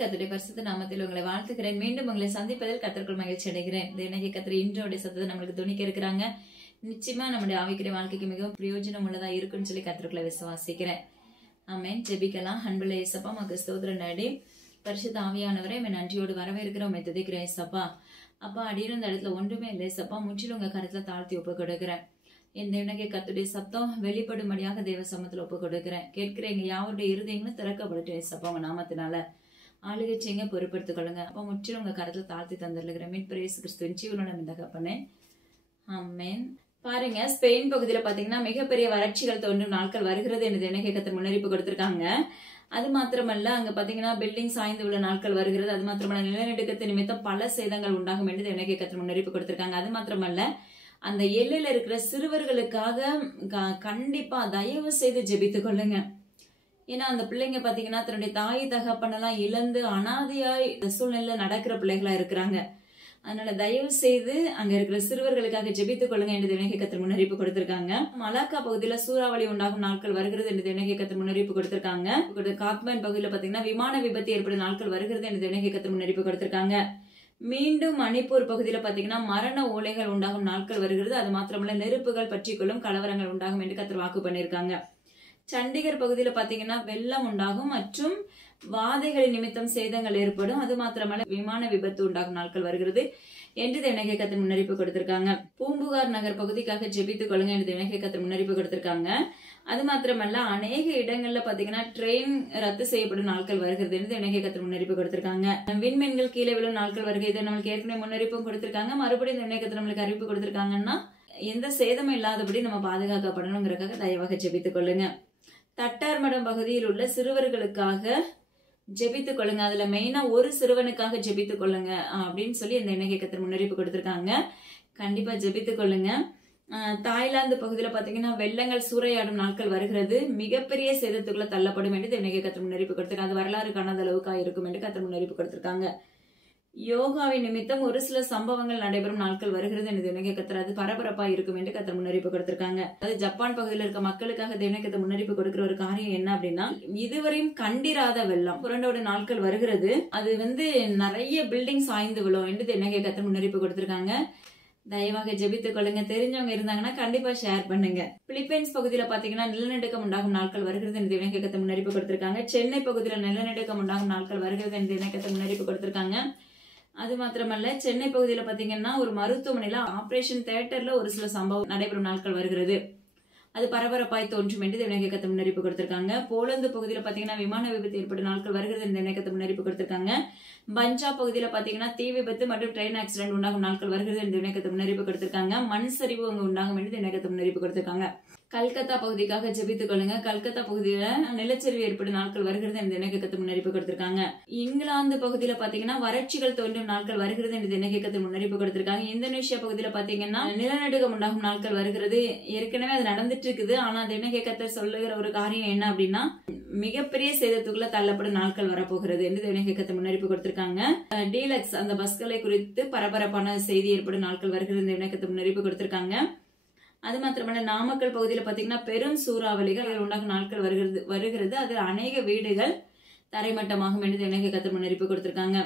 கர்த்தருடைய பரிசுத்த நாமத்தில் உங்களை வாழ்த்துகிறேன். மீண்டும் உங்களை சந்திப்பதில் கர்த்தருக்குள் மகிழ்ச்சி அடைகிறேன். தினகி கர்த்தர் இன்றோடைய சத்தத்தை நம்மளுக்கு துணிக்க இருக்கிறாங்க. நிச்சயமா நம்முடைய ஆவிக்குரிய வாழ்க்கைக்கு மிகவும் பிரயோஜனம் உள்ளதா இருக்குன்னு சொல்லி கர்த்தருக்குள்ள விசுவாசிக்கிறேன். ஆமென். ஜெபிக்கலாம். அன்புள்ள இயேசப்பா, மக்கு ஸ்தோத்திரம் நாடி பரிசுத்த ஆவியானவரை நன்றியோடு வரவேற்கிறோம். துதிக்கிறேன் இயேசப்பா. அப்பா, அடியிருந்த இடத்துல ஒன்றுமே இல்லை இயேசப்பா, முற்றிலும் உங்க கருத்துல தாழ்த்தி ஒப்பு கொடுக்கிறேன். என் தேவனகை கர்த்தருடைய சத்தம் வெளிப்படும்படியாக தேவ சமத்துல ஒப்பு கொடுக்கிறேன். கேட்கிறேங்க யாருடைய இருதயங்களும் திறக்கப்படட்டும் இயேசப்பா. உங்க நாமத்தினால ஆளுகை செய்யுங்க, பொறுப்படுத்திக் கொள்ளுங்க. அப்ப முற்றிலும் உங்க கருத்துல தாழ்த்தி தந்துருக்கிறேன். மீன் பிரேசு கிறிஸ்துவின் ஜீவனோட இந்த கப்பனே ஆமென். பாருங்க, ஸ்பெயின் பகுதியில பாத்தீங்கன்னா மிகப்பெரிய வறட்சிகள் தோன்றும் நாட்கள் வருகிறது என்று தினகை கர்த்தர் முன்னறிவிப்பு கொடுத்திருக்காங்க. அது மாத்திரமல்ல, அங்க பாத்தீங்கன்னா பில்டிங் சாய்ந்து உள்ள நாட்கள் வருகிறது. அது மாத்திரமல்ல, நிலநடுக்கத்து நிமித்தம் பல சேதங்கள் உண்டாகும் என்று தினகை கர்த்தர் முன்னறிவிப்பு கொடுத்திருக்காங்க. அது மாத்திரமல்ல, அந்த எல்லையில இருக்கிற சிறுவர்களுக்காக கண்டிப்பா தயவு செய்து ஜெபித்துக் கொள்ளுங்க. ஏன்னா அந்த பிள்ளைங்க பாத்தீங்கன்னா தன்னுடைய தாய் தகப்பனெல்லாம் இழந்து அனாதையாய் சூழ்நிலை நடக்கிற பிள்ளைகளா இருக்கிறாங்க. அதனால தயவு செய்து அங்க இருக்கிற சிறுவர்களுக்காக ஜெபித்துக் கொள்ளுங்க என்று தினகை கர்த்தர் முன்னறிவிப்பு கொடுத்திருக்காங்க. மலாக்கா பகுதியில சூறாவளி உண்டாகும் நாட்கள் வருகிறது என்று தினகை கர்த்தர் முன்னறிவிப்பு கொடுத்திருக்காங்க. காத்மன் பகுதியில பாத்தீங்கன்னா விமான விபத்து ஏற்படும் நாட்கள் வருகிறது என்று தினகை கர்த்தர் முன்னறிவிப்பு கொடுத்திருக்காங்க. மீண்டும் மணிப்பூர் பகுதியில பாத்தீங்கன்னா மரண ஓலைகள் உண்டாகும் நாட்கள் வருகிறது. அது மாத்திரமல்ல, நெருப்புகள் பற்றிக்கொள்ளும் கலவரங்கள் உண்டாகும் என்று கர்த்தர் வாக்கு பண்ணியிருக்காங்க. சண்டிகர் பகுதியில பாத்தீங்கன்னா வெள்ளம் உண்டாகும் மற்றும் வாதைகளின் நிமித்தம் சேதங்கள் ஏற்படும். அது மாத்திரமல்ல, விமான விபத்து உண்டாகும் நாட்கள் வருகிறது என்று தினகை கர்த்தர் முன்னறிவிப்பு கொடுத்திருக்காங்க. பூம்புகார் நகர் பகுதிக்காக ஜெபித்துக் கொள்ளுங்க என்று தினகை கர்த்தர் முன்னறிவிப்பு கொடுத்திருக்காங்க. அது மாத்திரமல்ல, அநேக இடங்கள்ல பாத்தீங்கன்னா ட்ரெயின் ரத்து செய்யப்படும் நாட்கள் வருகிறது என்று தினகை கர்த்தர் முன்னறிவிப்பு கொடுத்திருக்காங்க. விண்மீன்கள் கீழே விழும் நாட்கள் வருகிறது. இதை நம்மளுக்கு ஏற்கனவே முன்னறிவிப்பும் கொடுத்திருக்காங்க. மறுபடியும் தினகை கர்த்தர் நம்மளுக்கு அறிவிப்பு கொடுத்திருக்காங்கன்னா எந்த சேதமும் இல்லாதபடி நம்ம பாதுகாக்கப்படணுங்கிறதுக்காக தயவாக ஜெபித்துக் கொள்ளுங்க. தட்டார் மடம் பகுதியில் உள்ள சிறுவர்களுக்காக ஜெபித்துக் கொள்ளுங்க. அதுல மெயினா ஒரு சிறுவனுக்காக ஜெபித்துக் கொள்ளுங்க அப்படின்னு சொல்லி இந்த தினகை கர்த்தர் முன்னறிவிப்பு கொடுத்திருக்காங்க. கண்டிப்பா ஜெபித்துக் கொள்ளுங்க. தாய்லாந்து பகுதியில பாத்தீங்கன்னா வெள்ளங்கள் சூறையாடும் நாட்கள் வருகிறது. மிகப்பெரிய சேதத்துக்குள்ள தள்ளப்படும் என்று தினகை கர்த்தர் முன்னறிவிப்பு கொடுத்திருக்காங்க. அது வரலாறு காணாத அளவுக்கா இருக்கும் என்று கர்த்தர் முன்னறிவிப்பு கொடுத்திருக்காங்க. யோகாவின் நிமித்தம் ஒரு சில சம்பவங்கள் நடைபெறும் நாட்கள் வருகிறது என்று தினகை கர்த்தர் அது பரபரப்பா இருக்கும் என்று கர்த்தர் முன்னறிவிப்பு கொடுத்திருக்காங்க. அது ஜப்பான் பகுதியில் இருக்க மக்களுக்காக தினகை கர்த்தர் முன்னறிவிப்பு கொடுக்கிற ஒரு காரியம் என்ன அப்படின்னா, இதுவரையும் கண்டிராத வெள்ளம் புரண்டோட நாட்கள் வருகிறது. அது நிறைய பில்டிங் சாய்ந்து விழும் என்று தினகை கர்த்தர் முன்னறிவிப்பு கொடுத்திருக்காங்க. தயவாக ஜெபித்துக் கொள்ளுங்க. தெரிஞ்சவங்க இருந்தாங்கன்னா கண்டிப்பா ஷேர் பண்ணுங்க. பிலிப்பைன்ஸ் பகுதியில பாத்தீங்கன்னா நிலநடுக்கம் உண்டாகும் நாட்கள் வருகிறது என்று தினகை கர்த்தர் முன்னறிவிப்பு கொடுத்திருக்காங்க. சென்னை பகுதியில நிலநடுக்கம் உண்டாகும் நாட்கள் வருகிறது என்று தினகை கர்த்தர் முன்னறிவிப்பு கொடுத்திருக்காங்க. அது மாத்திரமல்ல, சென்னை பகுதியில பாத்தீங்கன்னா ஒரு மருத்துவமனையில ஆபரேஷன் தியேட்டர்ல ஒரு சில சம்பவம் நடைபெறும் நாட்கள் வருகிறது. அது பரபரப்பாய் தோன்றும் என்று தினகை கர்த்தர் முன்னறிவிப்பு கொடுத்திருக்காங்க. போலந்து பகுதியில பாத்தீங்கன்னா விமான விபத்து ஏற்பட்ட நாட்கள் வருகிறது என்று தினகை கர்த்தர் முன்னறிவிப்பு கொடுத்திருக்காங்க. பஞ்சாப் பகுதியில பாத்தீங்கன்னா தீ விபத்து மற்றும் ட்ரெயின் ஆக்சிடென்ட் உண்டாகும் நாட்கள் வருகிறது என்று தினகை கர்த்தர் முன்னறிவிப்பு கொடுத்திருக்காங்க. மண் சரிவு அங்கு உண்டாகும் என்று தினகை கர்த்தர் முன்னறிவிப்பு கொடுத்திருக்காங்க. கல்கத்தா பகுதிக்காக ஜெபித்துக் கொள்ளுங்க. கல்கத்தா பகுதியில நிலச்சரிவு ஏற்படும் நாட்கள் வருகிறது என்று தினகை கர்த்தர் முன்னறிவிப்பு கொடுத்திருக்காங்க. இங்கிலாந்து பகுதியில பாத்தீங்கன்னா வறட்சிகள் தோன்றும் நாட்கள் வருகிறது என்று தினகை கர்த்தர் முன்னறிவிப்பு கொடுத்திருக்காங்க. இந்தோனேஷியா பகுதியில பாத்தீங்கன்னா நிலநடுக்கம் உண்டாகும் நாட்கள் வருகிறது. ஏற்கனவே அது நடந்துட்டு இருக்குது. ஆனா தினகை கர்த்தர் சொல்லுகிற ஒரு காரியம் என்ன அப்படின்னா, மிகப்பெரிய சேதத்துக்குள்ள தள்ளப்படும் நாட்கள் வரப்போகிறது என்று தினகை கர்த்தர் முன்னறிவிப்பு கொடுத்திருக்காங்க. டீலக்ஸ் அந்த பஸ்களை குறித்து பரபரப்பான செய்தி ஏற்படும் நாட்கள் வருகிறது என்று தினகை கர்த்தர் முன்னறிவிப்பு கொடுத்திருக்காங்க. அது மாத்திரமல்ல, நாமக்கல் பகுதியில பாத்தீங்கன்னா பெரும் சூறாவளிகள் உண்டாகும் நாட்கள் வருகிறது. அதில் அநேக வீடுகள் தரைமட்டமாகும் என்று தினகை கர்த்தர் முன்னறிவிப்பு கொடுத்திருக்காங்க.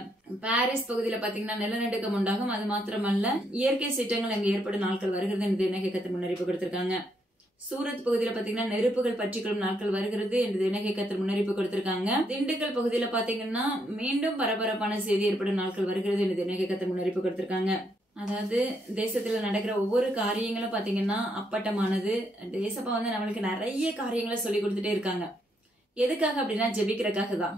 பாரிஸ் பகுதியில பாத்தீங்கன்னா நிலநடுக்கம் உண்டாகும். அது மாத்திரமல்ல, இயற்கை சீற்றங்கள் அங்கு ஏற்படும் நாட்கள் வருகிறது என்று தினகை கர்த்தர் முன்னறிவிப்பு கொடுத்திருக்காங்க. சூரத் பகுதியில பாத்தீங்கன்னா நெருப்புகள் பற்றிக்கொள்ளும் நாட்கள் வருகிறது என்று தினகை கர்த்தர் முன்னறிவிப்பு கொடுத்திருக்காங்க. திண்டுக்கல் பகுதியில பாத்தீங்கன்னா மீண்டும் பரபரப்பான செய்தி ஏற்படும் நாட்கள் வருகிறது என்று தினகை கர்த்தர் முன்னறிவிப்பு கொடுத்திருக்காங்க. அதாவது தேசத்துல நடக்கிற ஒவ்வொரு காரியங்களும் பாத்தீங்கன்னா அப்பட்டமானது. தேசப்பா நம்மளுக்கு நிறைய காரியங்களை சொல்லி கொடுத்துட்டே இருக்காங்க. எதுக்காக அப்படின்னா, ஜெபிக்கிறதுக்காக தான்.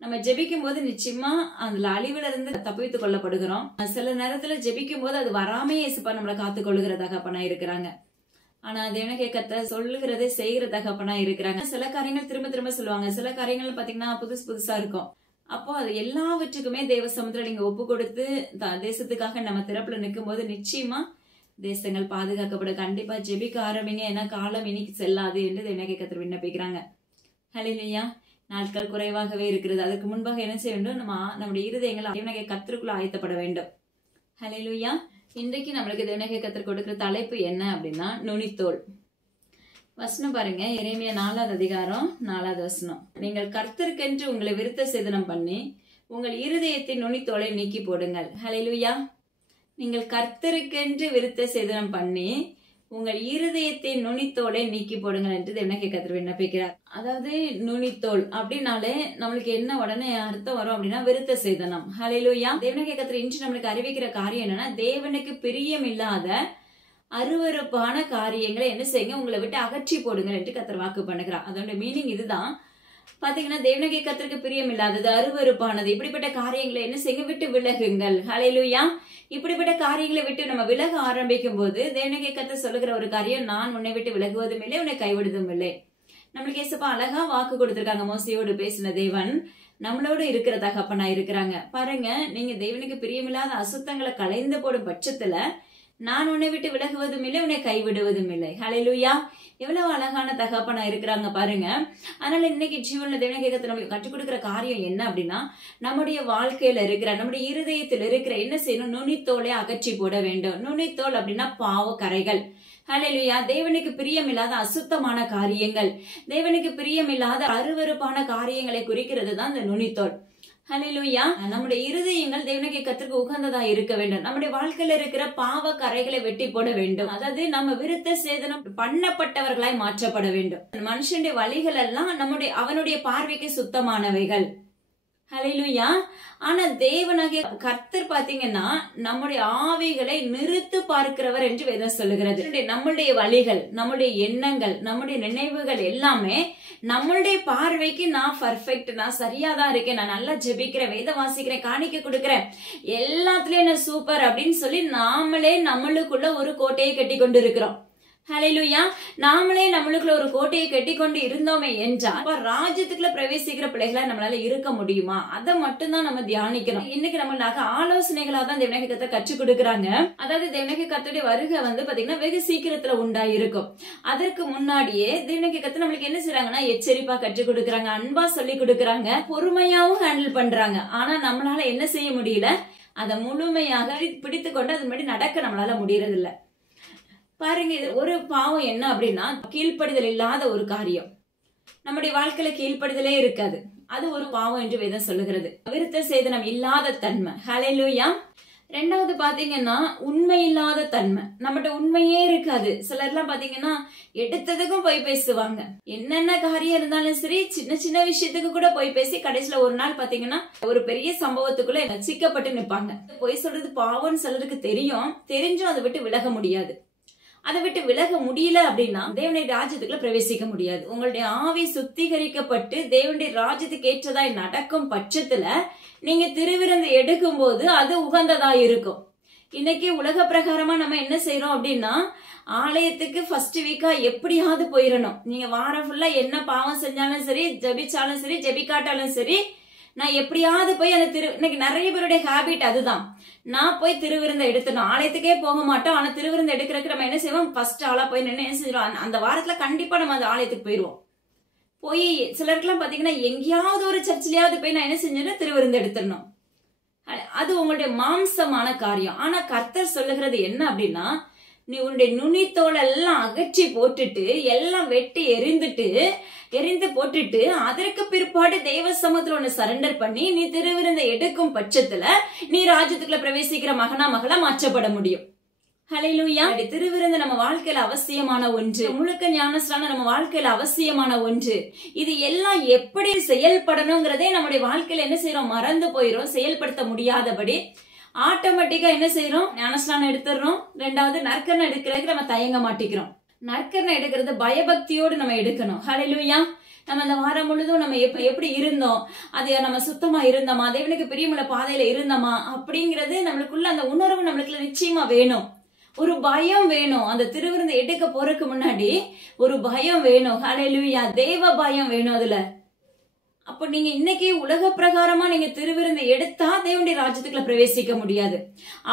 நம்ம ஜெபிக்கும் போது நிச்சயமா அதுல அழிவுல இருந்து தப்பித்துக் கொள்ளப்படுகிறோம். சில நேரத்துல ஜெபிக்கும் போது அது வராமையே இயேசுப்பா நம்மளை காத்துக் கொள்ளுகிறதாக அப்பனா இருக்கிறாங்க. ஆனா தினகை கர்த்தர் சொல்லுகிறதை செய்கிறதாக அப்பனா இருக்கிறாங்க. சில காரியங்கள் திரும்ப திரும்ப சொல்லுவாங்க. சில காரியங்கள் பாத்தீங்கன்னா புதுசா இருக்கும். அப்போ அது எல்லாவற்றுக்குமே தேவ சமுத்திரம் நீங்க ஒப்பு கொடுத்து தேசத்துக்காக நம்ம திறப்புல நிற்கும் போது நிச்சயமா தேசங்கள் பாதுகாக்கப்பட. கண்டிப்பா ஜெபிக்க ஆரம்பிங்க. ஏன்னா காலம் இன்னைக்கு செல்லாது என்று தினகை கர்த்தர் விண்ணப்பிக்கிறாங்க. ஹல்லேலூயா. நாட்கள் குறைவாகவே இருக்கிறது. அதுக்கு முன்பாக என்ன செய்ய வேண்டும்? நம்முடைய இருதயங்கள் தினகை கர்த்தருக்குள்ள ஆயத்தப்பட வேண்டும். ஹல்லேலூயா. இன்றைக்கு நம்மளுக்கு தினகை கர்த்தர் கொடுக்கிற தலைப்பு என்ன அப்படின்னா, நுனித்தோல். வசனம் பாருங்க, எரேமியா 4வது அதிகாரம் 4வது வசனம். நீங்கள் கர்த்தருக்கென்று உங்களை விருத்த சேதனம் பண்ணி உங்கள் இருதயத்தின் நுனித்தோலை நீக்கி போடுங்கள். ஹல்லேலூயா. நீங்கள் கர்த்தருக்கென்று விருத்த சேதனம் பண்ணி உங்கள் இருதயத்தின் நுனித்தோலை நீக்கி போடுங்கள் என்று தேவனாகிய கர்த்தர் விண்ணப்பிக்கிறார். அதாவது நுனித்தோல் அப்படின்னாலே நம்மளுக்கு என்ன உடனே அர்த்தம் வரும் அப்படின்னா விருத்த சேதனம். ஹல்லேலூயா. தேவனாகிய கர்த்தர் இன்று நம்மளுக்கு அறிவிக்கிற காரியம் என்னன்னா, தேவனுக்கு பிரியம் இல்லாத அருவருப்பான காரியங்களை என்ன செய்யுங்க, உங்களை விட்டு அகற்றி போடுங்கள் என்று கர்த்தர் வாக்கு பண்ணுகிறார். அதோட மீனிங் இதுதான். பாத்தீங்கன்னா தேவனாகிய கர்த்தருக்கு பிரியம் இல்லாதது, அருவருப்பானது, இப்படிப்பட்ட காரியங்களை என்ன செய்யுங்க, விட்டு விலகுங்கள். ஹல்லேலூயா. இப்படிப்பட்ட காரியங்களை விட்டு நம்ம விலக ஆரம்பிக்கும் போது தேவனாகிய கர்த்தர் சொல்லுகிற ஒரு காரியம், நான் உன்னை விட்டு விலகுவதும் இல்லை, உன்னை கைவிடுவதும் இல்லை. நம்மளுக்கு ஏசப்பா அழகா வாக்கு கொடுத்திருக்காங்க. மோசையோடு பேசின தேவன் நம்மளோட இருக்கிற தகப்பனா இருக்கிறாங்க. பாருங்க, நீங்க தேவனுக்கு பிரியமில்லாத அசுத்தங்களை கலைந்து போடும் பட்சத்துல நான் உன்னை விட்டு விலகுவதும் இல்லை, உன்னை கைவிடுவதும் இல்லை. ஹல்லேலூயா. எவ்வளவு அழகான தகப்பனா இருக்கிறாங்க பாருங்க. அதனால இன்னைக்கு ஜீவன்ல தேவனாகிய கர்த்தர் நம்மளுக்கு கற்றுக் கொடுக்கிற காரியம் என்ன அப்படின்னா, நம்முடைய வாழ்க்கையில இருக்கிற, நம்முடைய இருதயத்தில் இருக்கிற என்ன செய்யணும், நுனித்தோலை அகற்றி போட வேண்டும். நுனித்தோல் அப்படின்னா பாவ கரைகள். ஹல்லேலூயா. தேவனுக்கு பிரியமில்லாத அசுத்தமான காரியங்கள், தேவனுக்கு பிரியமில்லாத அருவருப்பான காரியங்களை குறிக்கிறது தான் இந்த நுனித்தோல். ஹல்லேலூயா. நம்முடைய இருதயங்கள் தேவனுக்கு கர்த்தருக்கு உகந்ததா இருக்க வேண்டும். நம்முடைய வாழ்க்கையில இருக்கிற பாவ கரைகளை வெட்டி போட வேண்டும். அதாவது நம்ம விருத்த சேதனம் பண்ணப்பட்டவர்களாய் மாற்றப்பட வேண்டும். மனுஷனுடைய வழிகள் எல்லாம் அவனுடைய பார்வைக்கு சுத்தமானவைகள். ஹல்லேலூயா. ஆனா தேவனாகிய கர்த்தர் பாத்தீங்கன்னா நம்முடைய ஆவிகளை நிறுத்து பார்க்கிறவர் என்று வேதம் சொல்லுகிறது. நம்மளுடைய வழிகள், நம்முடைய எண்ணங்கள், நம்முடைய நினைவுகள் எல்லாமே நம்மளுடைய பார்வைக்கு நான் பர்ஃபெக்ட், நான் சரியாதான் இருக்கேன், நான் நல்லா ஜெபிக்கிறேன், வேத வாசிக்கிறேன், காணிக்க கொடுக்கிறேன், எல்லாத்துலயும் நான் சூப்பர் அப்படின்னு சொல்லி நாமளே நம்மளுக்குள்ள ஒரு கோட்டையை கட்டி கொண்டு இருக்கிறோம். ஹல்லேலூயா. நாமளே நம்மளுக்குள்ள ஒரு கோட்டையை கட்டி கொண்டு இருந்தோமே என்றால் ராஜ்யத்துக்குள்ள பிரவேசிக்கிற பிள்ளைகளா நம்மளால இருக்க முடியுமா? அதை மட்டும்தான் நம்ம தியானிக்கணும். இன்னைக்கு நம்மளாக ஆலோசனைகளா தான் தேவனாகிய கர்த்தர் கற்றுக் கொடுக்கறாங்க. அதாவது தேவனாகிய கர்த்தருடைய வருகை பாத்தீங்கன்னா வெகு சீக்கிரத்துல உண்டாயிருக்கும். அதற்கு முன்னாடியே தேவனாகிய கர்த்தர் நம்மளுக்கு என்ன செய்யறாங்கன்னா எச்சரிப்பா கற்றுக் கொடுக்கறாங்க, அன்பா சொல்லி கொடுக்கறாங்க, பொறுமையாவும் ஹேண்டில் பண்றாங்க. ஆனா நம்மளால என்ன செய்ய முடியல, அதை முழுமையாக பிடித்து கொண்டு அது மாதிரி நடக்க நம்மளால முடியறது இல்ல. பாருங்க, இது ஒரு பாவம் என்ன அப்படின்னா கீழ்ப்படிதல் இல்லாத ஒரு காரியம். நம்முடைய வாழ்க்கையில கீழ்ப்படிதலே இருக்காது, அது ஒரு பாவம் என்று வேதம் சொல்லுகிறது. விருத்த சேதனம் இல்லாத தன்மை. ஹல்லேலூயா. ரெண்டாவது பாத்தீங்கன்னா உண்மை இல்லாத தன்மை. நம்மகிட்ட உண்மையே இருக்காது. சிலர்லாம் பாத்தீங்கன்னா எடுத்ததுக்கும் போய் பேசுவாங்க. என்னென்ன காரியம் இருந்தாலும் சரி, சின்ன சின்ன விஷயத்துக்கு கூட போய் பேசி கடைசியில ஒரு நாள் பாத்தீங்கன்னா ஒரு பெரிய சம்பவத்துக்குள்ள சிக்கப்பட்டு நிப்பாங்க. பொய் சொல்றது பாவம்னு சிலருக்கு தெரிஞ்சும் அதை விட்டு விலக முடியாது. அதை விட்டு விலக முடியல அப்படின்னா தேவனுடைய ராஜ்யத்துக்குள்ள பிரவேசிக்க முடியாது. உங்களுடைய ஆவி சுத்திகரிக்கப்பட்டு தேவனுடைய ராஜ்யத்துக்கு ஏற்றதாய் நடக்கும் பட்சத்துல நீங்க திருவிருந்து எடுக்கும் போது அது உகந்ததா இருக்கும். இன்னைக்கு உலக பிரகாரமா நம்ம என்ன செய்யறோம் அப்படின்னா, ஆலயத்துக்கு ஃபர்ஸ்ட் வீக்கா எப்படியாவது போயிடணும். நீங்க வாரம் ஃபுல்லா என்ன பாவம் செஞ்சாலும் சரி, ஜெபிச்சாலும் சரி, ஜெபிக்காட்டாலும் சரி, நான் எப்படியாவது போய் அந்த இன்னைக்கு நிறைய பேருடைய ஹேபிட் அதுதான். நான் போய் திருவிருந்த எடுத்துடும், ஆலயத்துக்கே போக மாட்டோம். ஆனா திருவிருந்த எடுக்கிறதுக்கு நம்ம என்ன செய்வோம், ஃபர்ஸ்ட் ஆளா போய் நின்று என்ன செஞ்சிடும், அந்த வாரத்துல கண்டிப்பா நம்ம அந்த ஆலயத்துக்கு போயிருவோம். போய் சிலருக்குலாம் பாத்தீங்கன்னா எங்கேயாவது ஒரு சர்ச்சிலேயாவது போய் நான் என்ன செஞ்சிடும், திருவிருந்து எடுத்துடணும். அது உங்களுடைய மாம்சமான காரியம். ஆனா கர்த்தர் சொல்லுகிறது என்ன அப்படின்னா, நீ உன்னுடைய நுனித்தோலெல்லாம் அகற்றி போட்டுட்டு எல்லாம் வெட்டி எரிந்து போட்டுட்டு அதற்கு பிற்பாடு தெய்வ சமூகத்துல ஒன்னு சரண்டர் பண்ணி நீ திருவிருந்தை எடுக்கும் பட்சத்துல நீ ராஜ்யத்துக்குள்ள பிரவேசிக்கிற மகனா மகளா மாற்றப்பட முடியும். ஹல்லேலூயா. திருவிருந்து நம்ம வாழ்க்கையில அவசியமான ஒன்று. முழுக்க ஞானஸ்நானம் நம்ம வாழ்க்கையில அவசியமான ஒன்று. இது எல்லாம் எப்படி செயல்படணுங்கிறதே நம்முடைய வாழ்க்கையில என்ன செய்யறோம், மறந்து போயிரும். செயல்படுத்த முடியாதபடி ஆட்டோமேட்டிக்கா என்ன செய்யறோம், ஞானஸ்நானம் எடுத்துறோம். ரெண்டாவது நற்கரணை எடுக்கிறதுக்கு நம்ம தயங்க மாட்டிக்கிறோம். நற்கரணை எடுக்கிறது பயபக்தியோடு நம்ம எடுக்கணும். ஹல்லேலூயா. நம்ம அந்த வாரம் முழுதும் நம்ம எப்படி இருந்தோம், அது நம்ம சுத்தமா இருந்தோமா, தேவனுக்கு பிரியமுள்ள பாதையில இருந்தோமா அப்படிங்கிறது நம்மளுக்குள்ள அந்த உணர்வு நம்மளுக்குள்ள நிச்சயமா வேணும். ஒரு பயம் வேணும். அந்த திருவிருந்தை எடுக்க போறதுக்கு முன்னாடி ஒரு பயம் வேணும். ஹல்லேலூயா. தேவ பயம் வேணும் அதுல. அப்ப நீங்க இன்னைக்கு உலக பிரகாரமா நீங்க திருவிருந்தை எடுத்தா தேவனுடைய ராஜ்யத்துக்குள்ள பிரவேசிக்க முடியாது.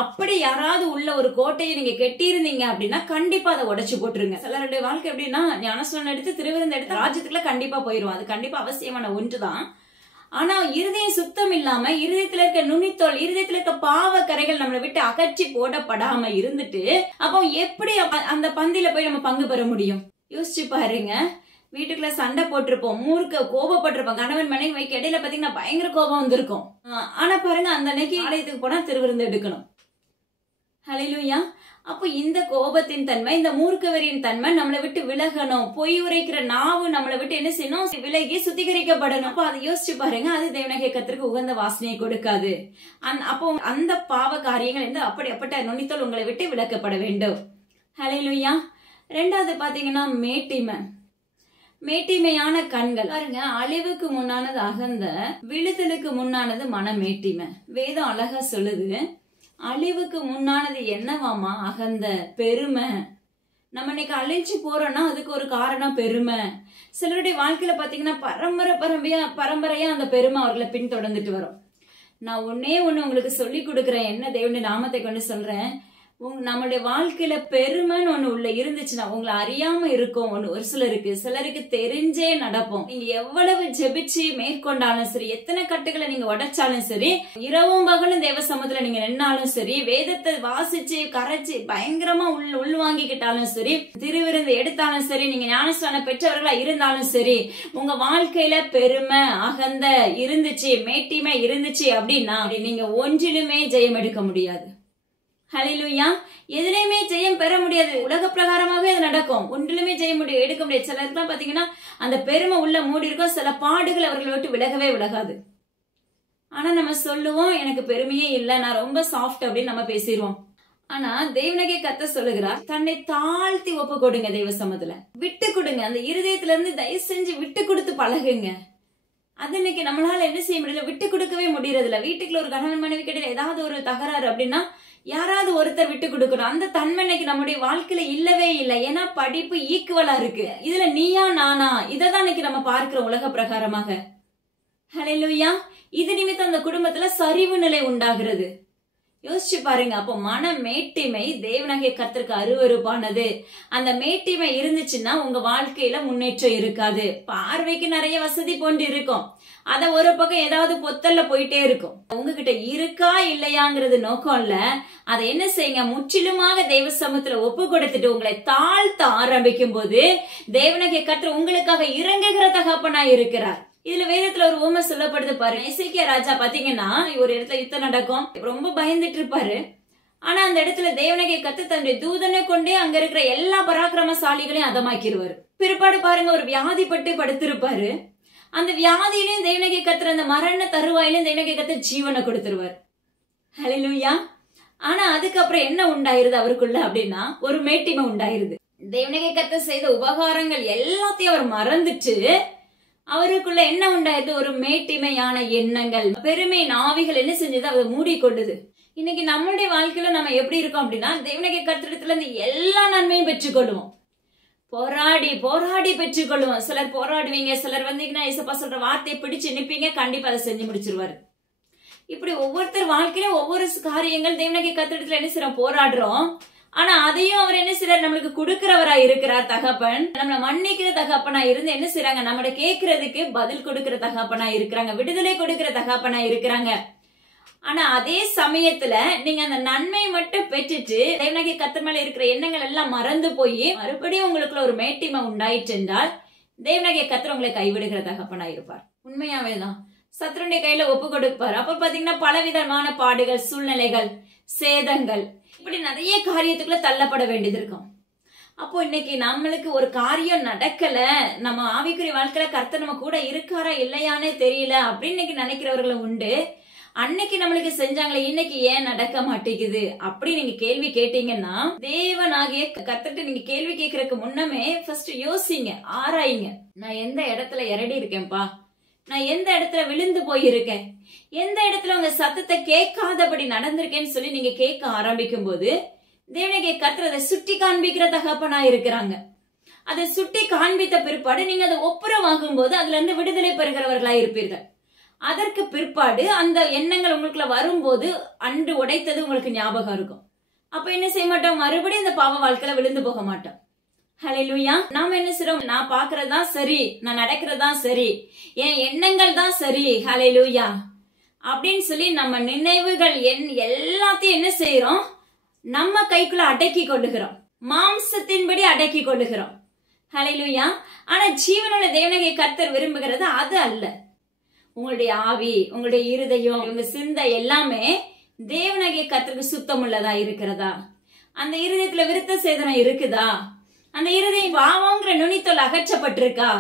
அப்படி யாராவது உள்ள ஒரு கோட்டையை நீங்க கெட்டியிருந்தீங்க அப்படின்னா கண்டிப்பா அதை உடைச்சு போட்டுருங்க. சிலருடைய வாழ்க்கை எப்படின்னா, ஞானஸ்நானம் எடுத்து திருவிருந்தை எடுத்து ராஜ்யத்துக்குள்ள கண்டிப்பா போயிரும். அது கண்டிப்பா அவசியமான ஒன்றுதான். ஆனா இருதயம் சுத்தம் இல்லாம, இருதயத்துல இருக்க நுனித்தோல், இருதயத்துல இருக்க பாவ கரைகள் நம்மளை விட்டு அகற்றி போடப்படாம இருந்துட்டு அப்போ எப்படி அந்த பந்தியில போய் நம்ம பங்கு பெற முடியும்? யோசிச்சு பாருங்க. வீட்டுக்குள்ள சண்டை போட்டிருப்போம், மூர்க்க கோபப்பட்டிருப்போம், கணவன் மனைவிக்கு இடையில பாத்தீங்கன்னா பயங்கர கோபம் வந்திருக்கும். ஆனா பாருங்க, அந்த அன்னைக்கு ஆலயத்துக்கு போனா திருவிருந்து எடுக்கணும். ஹல்லேலூயா. அப்போ இந்த கோபத்தின் தன்மை, இந்த மூர்க்கவரின் தன்மை நம்மளை விட்டு விலகணும். பொய் உரைக்கிற நாவு நம்மளை விட்டு என்ன செய்யணும்? விலகி சுத்திகரிக்கப்படணும். அப்போ அதை யோசிச்சு பாருங்க, அது தேவனாகிய கர்த்தருக்கு உகந்த வாசனையை கொடுக்காது. அப்போ அந்த பாவ காரியங்கள் வந்து அப்படிப்பட்ட நுனித்தோல் உங்களை விட்டு விலக்கப்பட வேண்டும். ஹல்லேலூயா. ரெண்டாவது பாத்தீங்கன்னா மேட்டிமையான கண்கள். பாருங்க, அழிவுக்கு முன்னானது அகந்த, விழுதலுக்கு முன்னானது மனமேட்டிமை. வேதம் அழகா சொல்லுது, அழிவுக்கு முன்னானது என்னவாமா? அகந்த, பெருமை. நம்ம இன்னைக்கு அழிஞ்சு போறோம்னா அதுக்கு ஒரு காரணம் பெருமை. சிலருடைய வாழ்க்கையில பாத்தீங்கன்னா பரம்பரையா அந்த பெருமை அவர்களை பின்தொடர்ந்துட்டு வரும். நான் ஒன்னே ஒண்ணு உங்களுக்கு சொல்லி கொடுக்குறேன், என்ன தேவனுடைய நாமத்தை கொண்டு சொல்றேன். நம்மளுடைய வாழ்க்கையில பெருமைன்னு ஒண்ணு உள்ள இருந்துச்சுன்னா உங்களை அறியாம இருக்கும். ஒரு சிலருக்கு தெரிஞ்சே நடப்போம். நீங்க எவ்வளவு ஜெபிச்சு மேற்கொண்டாலும் சரி, எத்தனை கட்டுகளை நீங்க உடைச்சாலும் சரி, இரவும் பகலும் தேவ சமூகத்துல நீங்க நின்னாலும் சரி, வேதத்தை வாசிச்சு கரைச்சு பயங்கரமா உள்வாங்கிக்கிட்டாலும் சரி, திருவிருந்து எடுத்தாலும் சரி, நீங்க ஞானஸ்நானம் பெற்றவர்களா இருந்தாலும் சரி, உங்க வாழ்க்கையில பெருமை அகந்த இருந்துச்சு, மேட்டிமை இருந்துச்சு அப்படின்னா நீங்க ஒன்றிலுமே ஜெயம் எடுக்க முடியாது. ஹல்லேலூயா. எதுலையுமே ஜெயம் பெற முடியாது. உலக பிரகாரமாகவே அது நடக்கும். ஒன்றிலுமே ஜெயம் எடுக்க முடியாது. சிலருக்குலாம் பாத்தீங்கன்னா அந்த பெருமை உள்ள மூடி இருக்கும். சில பாடுகள் அவர்களை விட்டு விலகவே விலகாது. ஆனா நம்ம சொல்லுவோம், எனக்கு பெருமையே இல்ல, நான் ரொம்ப சாஃப்ட் அப்படின்னு நம்ம பேசிடுவோம். ஆனா தேவனாகிய கர்த்தர் சொல்லுகிறார், தன்னை தாழ்த்தி ஒப்பு கொடுங்க. தெய்வ சமூகத்துல விட்டு கொடுங்க. அந்த இருதயத்துல இருந்து தயவு செஞ்சு விட்டு கொடுத்து பழகுங்க. அது இன்னைக்கு நம்மளால என்ன செய்ய முடியல, விட்டு கொடுக்கவே முடியறது இல்ல. வீட்டுக்குள்ள ஒரு கணவன் மனைவி கிட்ட ஏதாவது ஒரு தகராறு அப்படின்னா யாராவது ஒருத்தர் விட்டு கொடுக்கணும். அந்த தன்மை இன்னைக்கு நம்முடைய வாழ்க்கையில இல்லவே இல்லை. ஏன்னா படிப்பு ஈக்குவலா இருக்கு. இதுல நீயா நானா இததான் இன்னைக்கு நம்ம பார்க்கிறோம் உலக பிரகாரமாக. ஹல்லேலூயா. இது நிமித்தம் அந்த குடும்பத்துல சரிவு நிலை உண்டாகிறது. யோசிச்சு பாருங்க. அப்போ மேட்டிமை தேவனாகிய கர்த்தருக்கு அருவருப்பானது. அந்த மேட்டிமை இருந்துச்சுன்னா உங்க வாழ்க்கையில முன்னேற்றம் இருக்காது. பார்வைக்கு நிறைய வசதி போன்று இருக்கும், அத ஒரு பக்கம் ஏதாவது பொத்தல்ல போயிட்டே இருக்கும். உங்ககிட்ட இருக்கா இல்லையாங்கிறது நோக்கம் இல்ல. அதை என்ன செய்யுங்க, முற்றிலுமாக தெய்வ சமூகத்துல ஒப்பு கொடுத்துட்டு உங்களை தாழ்த்த ஆரம்பிக்கும் போது தேவனாகிய கர்த்தர் உங்களுக்காக இறங்குகிற தகப்பனா இருக்கிறார். இதுல வேதத்துல ஒரு உவமை சொல்லப்படுது பாருங்க. எசேக்கியா ராஜா பாத்தீங்கன்னா ஒரு இடத்துல யுத்தம் நடக்கும், ரொம்ப பயந்துட்டு இருப்பாரு. ஆனா அந்த இடத்துல தேவனாகிய கர்த்தர் தன்னுடைய தூதனை கொண்டே அங்க இருக்கிற எல்லா பராக்கிரமசாலிகளையும் அதமாக்கிடுவாரு. பிற்பாடு பாருங்க, ஒரு வியாதிப்பட்டு படுத்திருப்பாரு. அந்த வியாதியிலையும் தேவனாகிய கர்த்தர், அந்த மரண தருவாயிலும் தேவனாகிய கர்த்தர் ஜீவனை கொடுத்துருவார். ஹல்லேலூயா. ஆனா அதுக்கப்புறம் என்ன உண்டாயிருது அவருக்குள்ள அப்படின்னா, ஒரு மேட்டிமை உண்டாயிருது. தேவனாகிய கர்த்தர் செய்த உபகாரங்கள் எல்லாத்தையும் அவர் மறந்துட்டு அவருக்குள்ள என்ன உண்டாயிருது, ஒரு மேட்டிமையான எண்ணங்கள், பெருமை நாவிகள் என்ன செஞ்சது, அதை மூடிக்கொள்ளுது. இன்னைக்கு நம்மளுடைய வாழ்க்கையில நம்ம எப்படி இருக்கோம் அப்படின்னா, தேவனாகிய கர்த்தரிடத்துல இருந்து எல்லா நன்மையும் பெற்றுக்கொள்ளுவோம். போராடி போராடி பெற்றுக்கொள்ளுவோம். சிலர் போராடுவீங்க, சிலர் வந்தீங்கன்னா இயேசுப்பா சொல்ற வார்த்தையை பிடிச்சு நிப்பீங்க, கண்டிப்பா அதை செஞ்சு முடிச்சிருவாரு. இப்படி ஒவ்வொருத்தர் வாழ்க்கையில ஒவ்வொரு காரியங்கள் தேவனாகிய கர்த்தரிடத்துல என்ன செய்யறோம், போராடுறோம். ஆனா அதையும் அவர் என்ன செய்யறாரு, நம்மளுக்கு கொடுக்கிறவரா இருக்கிறார் தகப்பன். நம்மள மன்னிக்கிற தகப்பனா இருந்து என்ன செய்யறாங்க, நம்மள கேட்கறதுக்கு பதில் கொடுக்கிற தகப்பனா இருக்கிறாங்க, விடுதலை கொடுக்கிற தகப்பனா இருக்கிறாங்க. ஆனா அதே சமயத்துல நீங்க அந்த நன்மையை மட்டும் பெற்றுட்டு தேவனாகிய கர்த்தர் மேல இருக்கிற எண்ணங்கள் எல்லாம் மறந்து போய் மறுபடியும் உங்களுக்குள்ள ஒரு மேட்டிமை உண்டாயிட்டு என்றால் தேவனாகிய கர்த்தர் உங்களை கைவிடுகிற தகப்பனா இருப்பார். உண்மையாவேதான் சத்துருடைய கையில ஒப்பு கொடுப்பார். அப்ப பாத்தீங்கன்னா பலவிதமான பாடுகள், சூழ்நிலைகள், சேதங்கள், இப்படி நிறைய காரியத்துக்குள்ள தள்ளப்பட வேண்டியது இருக்கும். அப்போ இன்னைக்கு நம்மளுக்கு ஒரு காரியம் நடக்கல, நம்ம ஆவிக்குரிய வாழ்க்கையில கர்த்தர் நம்ம கூட இருக்காரா இல்லையானே தெரியல அப்படின்னு இன்னைக்கு நினைக்கிறவர்களும் உண்டு. அன்னைக்கு நம்மளுக்கு செஞ்சாங்களே, இன்னைக்கு ஏன் நடக்க மாட்டேங்குது அப்படி நீங்க கேள்வி கேட்டீங்கன்னா, தேவனாகிய கர்த்தர்ட்ட நீங்க கேள்வி கேட்கறதுக்கு முன்னமே ஃபர்ஸ்ட் யோசிங்க, ஆராயுங்க. நான் எந்த இடத்துல இறடி இருக்கேன்பா, நான் எந்த இடத்துல விழுந்து போயிருக்கேன், எந்த இடத்துல உங்க சத்தத்தை கேட்காதபடி நடந்திருக்கேன்னு சொல்லி நீங்க கேட்க ஆரம்பிக்கும் போது தேவனாகிய கர்த்தர் அதை சுட்டி காண்பிக்கிற தகப்பனா இருக்கிறாங்க. அதை சுட்டி காண்பித்த பிற்பாடு நீங்க அதை ஒப்புரவாகும் போது அதுல இருந்து விடுதலை பெறுகிறவர்களா இருப்பீர்கள். அதற்கு பிற்பாடு அந்த எண்ணங்கள் உங்களுக்குள்ள வரும்போது அன்று உடைத்தது உங்களுக்கு ஞாபகம் இருக்கும். அப்ப என்ன செய்ய மாட்டோம், மறுபடியும் இந்த பாவ வாழ்க்கையில விழுந்து போக மாட்டோம். ஹல்லேலூயா. நாம என்ன செய்றோம், நான் பாக்குறதா சரி, நான் நடக்கிறதா சரி, என் எண்ணங்கள் தான் சரி, ஹல்லேலூயா அப்படின்னு சொல்லி நம்ம நினைவுகள் எல்லாத்தையும் என்ன செய்யறோம், நம்ம கைக்குள்ள அடக்கி கொள்ளுகிறோம், மாம்சத்தின்படி அடக்கி கொள்ளுகிறோம். ஹல்லேலூயா. ஆனா ஜீவனுள்ள தேவனாகிய கர்த்தர் விரும்புகிறது அது அல்ல. உங்களுடைய ஆவி, உங்களுடைய இருதயம், உங்க சிந்தை எல்லாமே தேவனாகிய கர்த்தருக்கு சுத்தம் உள்ளதா இருக்கிறதா? அந்த இருதயத்துல விருத்த சேதனம் இருக்குதா? அந்த இருதயம் பாவங்கிற நுனித்தோல் அகற்றப்பட்டிருக்கா?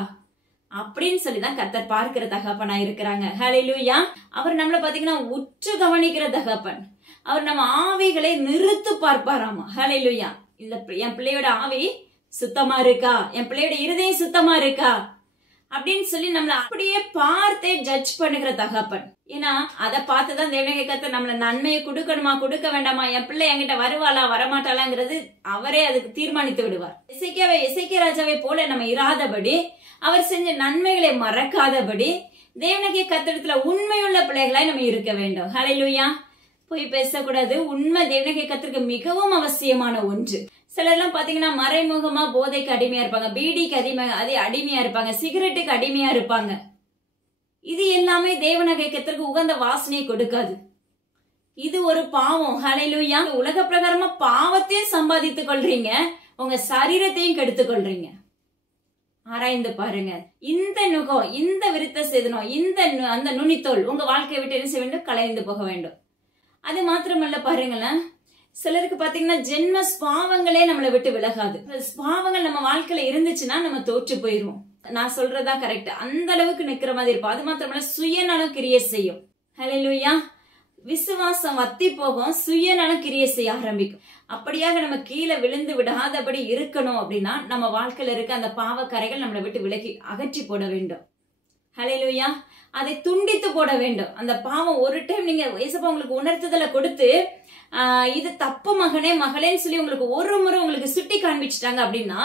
அப்படின்னு சொல்லிதான் கர்த்தர் பார்க்கிற தகப்பனா இருக்கிறாங்க. ஹல்லேலூயா. அவர் நம்மள பாத்தீங்கன்னா உற்று கவனிக்கிற தகப்பன். அவர் நம்ம ஆவிகளை நிறுத்து பார்ப்பாராமா. ஹல்லேலூயா. இந்த என் பிள்ளையோட ஆவி சுத்தமா இருக்கா, என் பிள்ளையோட இருதயம் சுத்தமா இருக்கா அப்படின்னு சொல்லி நம்மள அப்படியே பார்த்தே ஜட்ஜ் பண்ணுகிற தகப்பன். ஏன்னா அதை பார்த்துதான் தேவனாகிய கர்த்தர் நம்மள நன்மையை கொடுக்கணுமா கொடுக்க வேண்டாமா, என் பிள்ளை என்கிட்ட வருவாளா வரமாட்டாளாங்கிறது அவரே அதுக்கு தீர்மானித்து விடுவார். எசேக்கியா ராஜாவை போல நம்ம இராதபடி, அவர் செஞ்ச நன்மைகளை மறக்காதபடி தேவனாகிய கர்த்தரிடத்துல உண்மையுள்ள பிள்ளைகளாய் நம்ம இருக்க வேண்டும். ஹல்லேலூயா. போய் பேசக்கூடாது. உண்மை தேவனாகிய கர்த்தருக்கு மிகவும் அவசியமான ஒன்று. சிலர் எல்லாம் பாத்தீங்கன்னா மறைமுகமா போதைக்கு அடிமையா இருப்பாங்க, பீடிக்கு அடிமையா இருப்பாங்க, சிகரெட்டுக்கு அடிமையா இருப்பாங்க. இது எல்லாமே தேவனாகிய கர்த்தருக்கு உகந்த வாசனையை கொடுக்காது. இது ஒரு பாவம். ஹல்லேலூயா. உலக பிரகாரமா பாவத்தையும் சம்பாதித்துக் கொள்றீங்க, உங்க சரீரத்தையும் கெடுத்துக் கொள்றீங்க. ஆராய்ந்து பாருங்க. இந்த நுகம், இந்த விருத்த சேதனம், அந்த நுனித்தோல் உங்க வாழ்க்கையை விட்டு என்ன செய்ய வேண்டும்? கலைந்து போக வேண்டும். அது மாத்திரமல்ல பாருங்களேன், சிலருக்கு பாத்தீங்கன்னா ஜென்ம பாவங்களே நம்மளை விட்டு விலகாது. பாவங்கள் நம்ம வாழ்க்கையில இருந்துச்சுன்னா நம்ம தோற்று போயிருவோம். நான் சொல்றதா கரெக்ட். அந்த அளவுக்கு நிக்கிற மாதிரி இருப்போம். அது மாத்திரமல்ல சுயநலம் கிரியை செய்யும். ஹல்லேலூயா. விசுவாசம் வத்தி போகும், சுயநலம் கிரியை செய்ய ஆரம்பிக்கும். அப்படியாக நம்ம கீழே விழுந்து விடாதபடி இருக்கணும் அப்படின்னா நம்ம வாழ்க்கையில இருக்க அந்த பாவக்கரைகள் நம்மளை விட்டு விலகி அகற்றி போட வேண்டும். ஹல்லேலூயா. அதை துண்டித்து போட வேண்டும். அந்த பாவம் ஒரு டைம் நீங்க ஏசப்பா உங்களுக்கு உணர்த்துதலை கொடுத்து இது தப்பு மகனே மகளேன்னு சொல்லி உங்களுக்கு ஒரு முறை உங்களுக்கு சுட்டி காண்பிச்சுட்டாங்க அப்படின்னா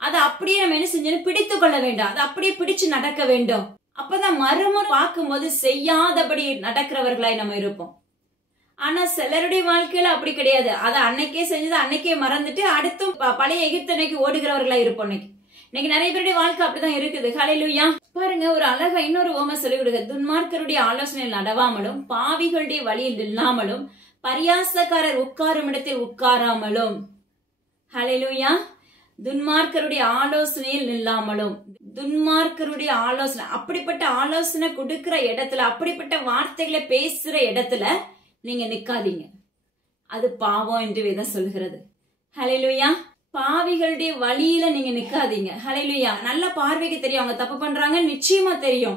அதை அப்படியே நம்ம என்ன செஞ்சோம்? பிடித்து கொள்ள வேண்டும். அதை அப்படியே பிடிச்சு நடக்க வேண்டும். அப்பதான் மறுமுறை பார்க்கும்போது செய்யாதபடி நடக்கிறவர்களாய் நம்ம இருப்போம். ஆனா சிலருடைய வாழ்க்கையில அப்படி கிடையாது. அதை அன்னைக்கே செஞ்சது அன்னைக்கே மறந்துட்டு அடுத்தும் பழைய எகிப்தனைக்கு ஓடுகிறவர்களா இருப்போம். இன்னைக்கு நிறைய பேருடைய வாழ்க்கை அப்படிதான் இருக்குது. ஹல்லேலூயா. பாருங்க, ஒரு அழகா இன்னொரு ஓமை சொல்லி கொடுங்க. துன்மார்க்கருடைய ஆலோசனையில் நடவாமலும், பாவிகளுடைய வழியில் இல்லாமலும், பரியாசக்காரர் உட்காரும் இடத்தில் உட்காராமலும். ஹல்லேலூயா. துன்மார்க்கருடைய ஆலோசனையில் நில்லாமலும். துன்மார்க்கருடைய ஆலோசனை, அப்படிப்பட்ட ஆலோசனை கொடுக்கிற இடத்துல, அப்படிப்பட்ட வார்த்தைகளை பேசுற இடத்துல நீங்க நிக்காதீங்க. அது பாவம் என்று வேதம் சொல்கிறது. ஹல்லேலூயா. பாவிகளுடைய வழியில நீங்க நிக்காதீங்க. ஹல்லேலூயா. நல்ல பார்வைக்கு தெரியும் அவங்க தப்பு பண்றாங்கன்னு நிச்சயமா தெரியும்,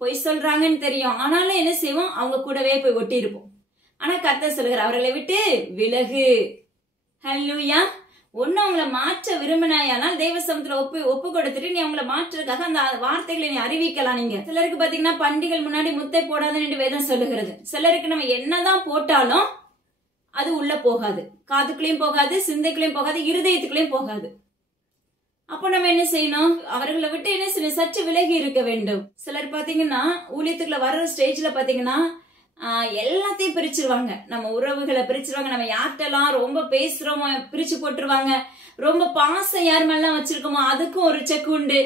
பொய் சொல்றாங்கன்னு தெரியும். ஆனாலும் என்ன செய்வோம்? அவங்க கூடவே போய் ஒட்டி இருப்போம். ஆனா கர்த்தர் சொல்கிறார், அவர்களை விட்டு விலகு. ஹல்லேலூயா. ஒண்ணு அவங்களை மாற்ற விரும்பினாயானால் தெய்வ சமூகத்துல ஒப்பு கொடுத்துட்டு நீ அவங்களை மாற்றுறதுக்காக அந்த வார்த்தைகளை நீ அறிவிக்கலாம். நீங்க சிலருக்கு பாத்தீங்கன்னா பண்டிகள் முன்னாடி முத்தை போடாதுன்னு வேதம் சொல்லுகிறது. சிலருக்கு நம்ம என்னதான் போட்டாலும் அது உள்ள போகாது, காதுக்குள்ளேயும் போகாது, சிந்தைக்குள்ளேயும் போகாது, இருதயத்துக்குள்ளேயும் போகாது. அப்போ நம்ம என்ன செய்யணும்? அவர்களை விட்டு என்ன செய்யணும்? சற்று விலகி இருக்க வேண்டும். சிலர் பாத்தீங்கன்னா ஊழியத்துக்குள்ள வர்ற ஸ்டேஜ்ல பாத்தீங்கன்னா எல்லாத்தையும் பிரிச்சிருவாங்க. நம்ம உறவுகளை பிரிச்சிருவாங்க, நம்ம யார்கிட்டலாம் ரொம்ப பேசுறோமோ பிரிச்சு போட்டுருவாங்க, ரொம்ப பாசம் யார் மேலாம் வச்சிருக்கோமோ அதுக்கும் ஒரு செக் உண்டு.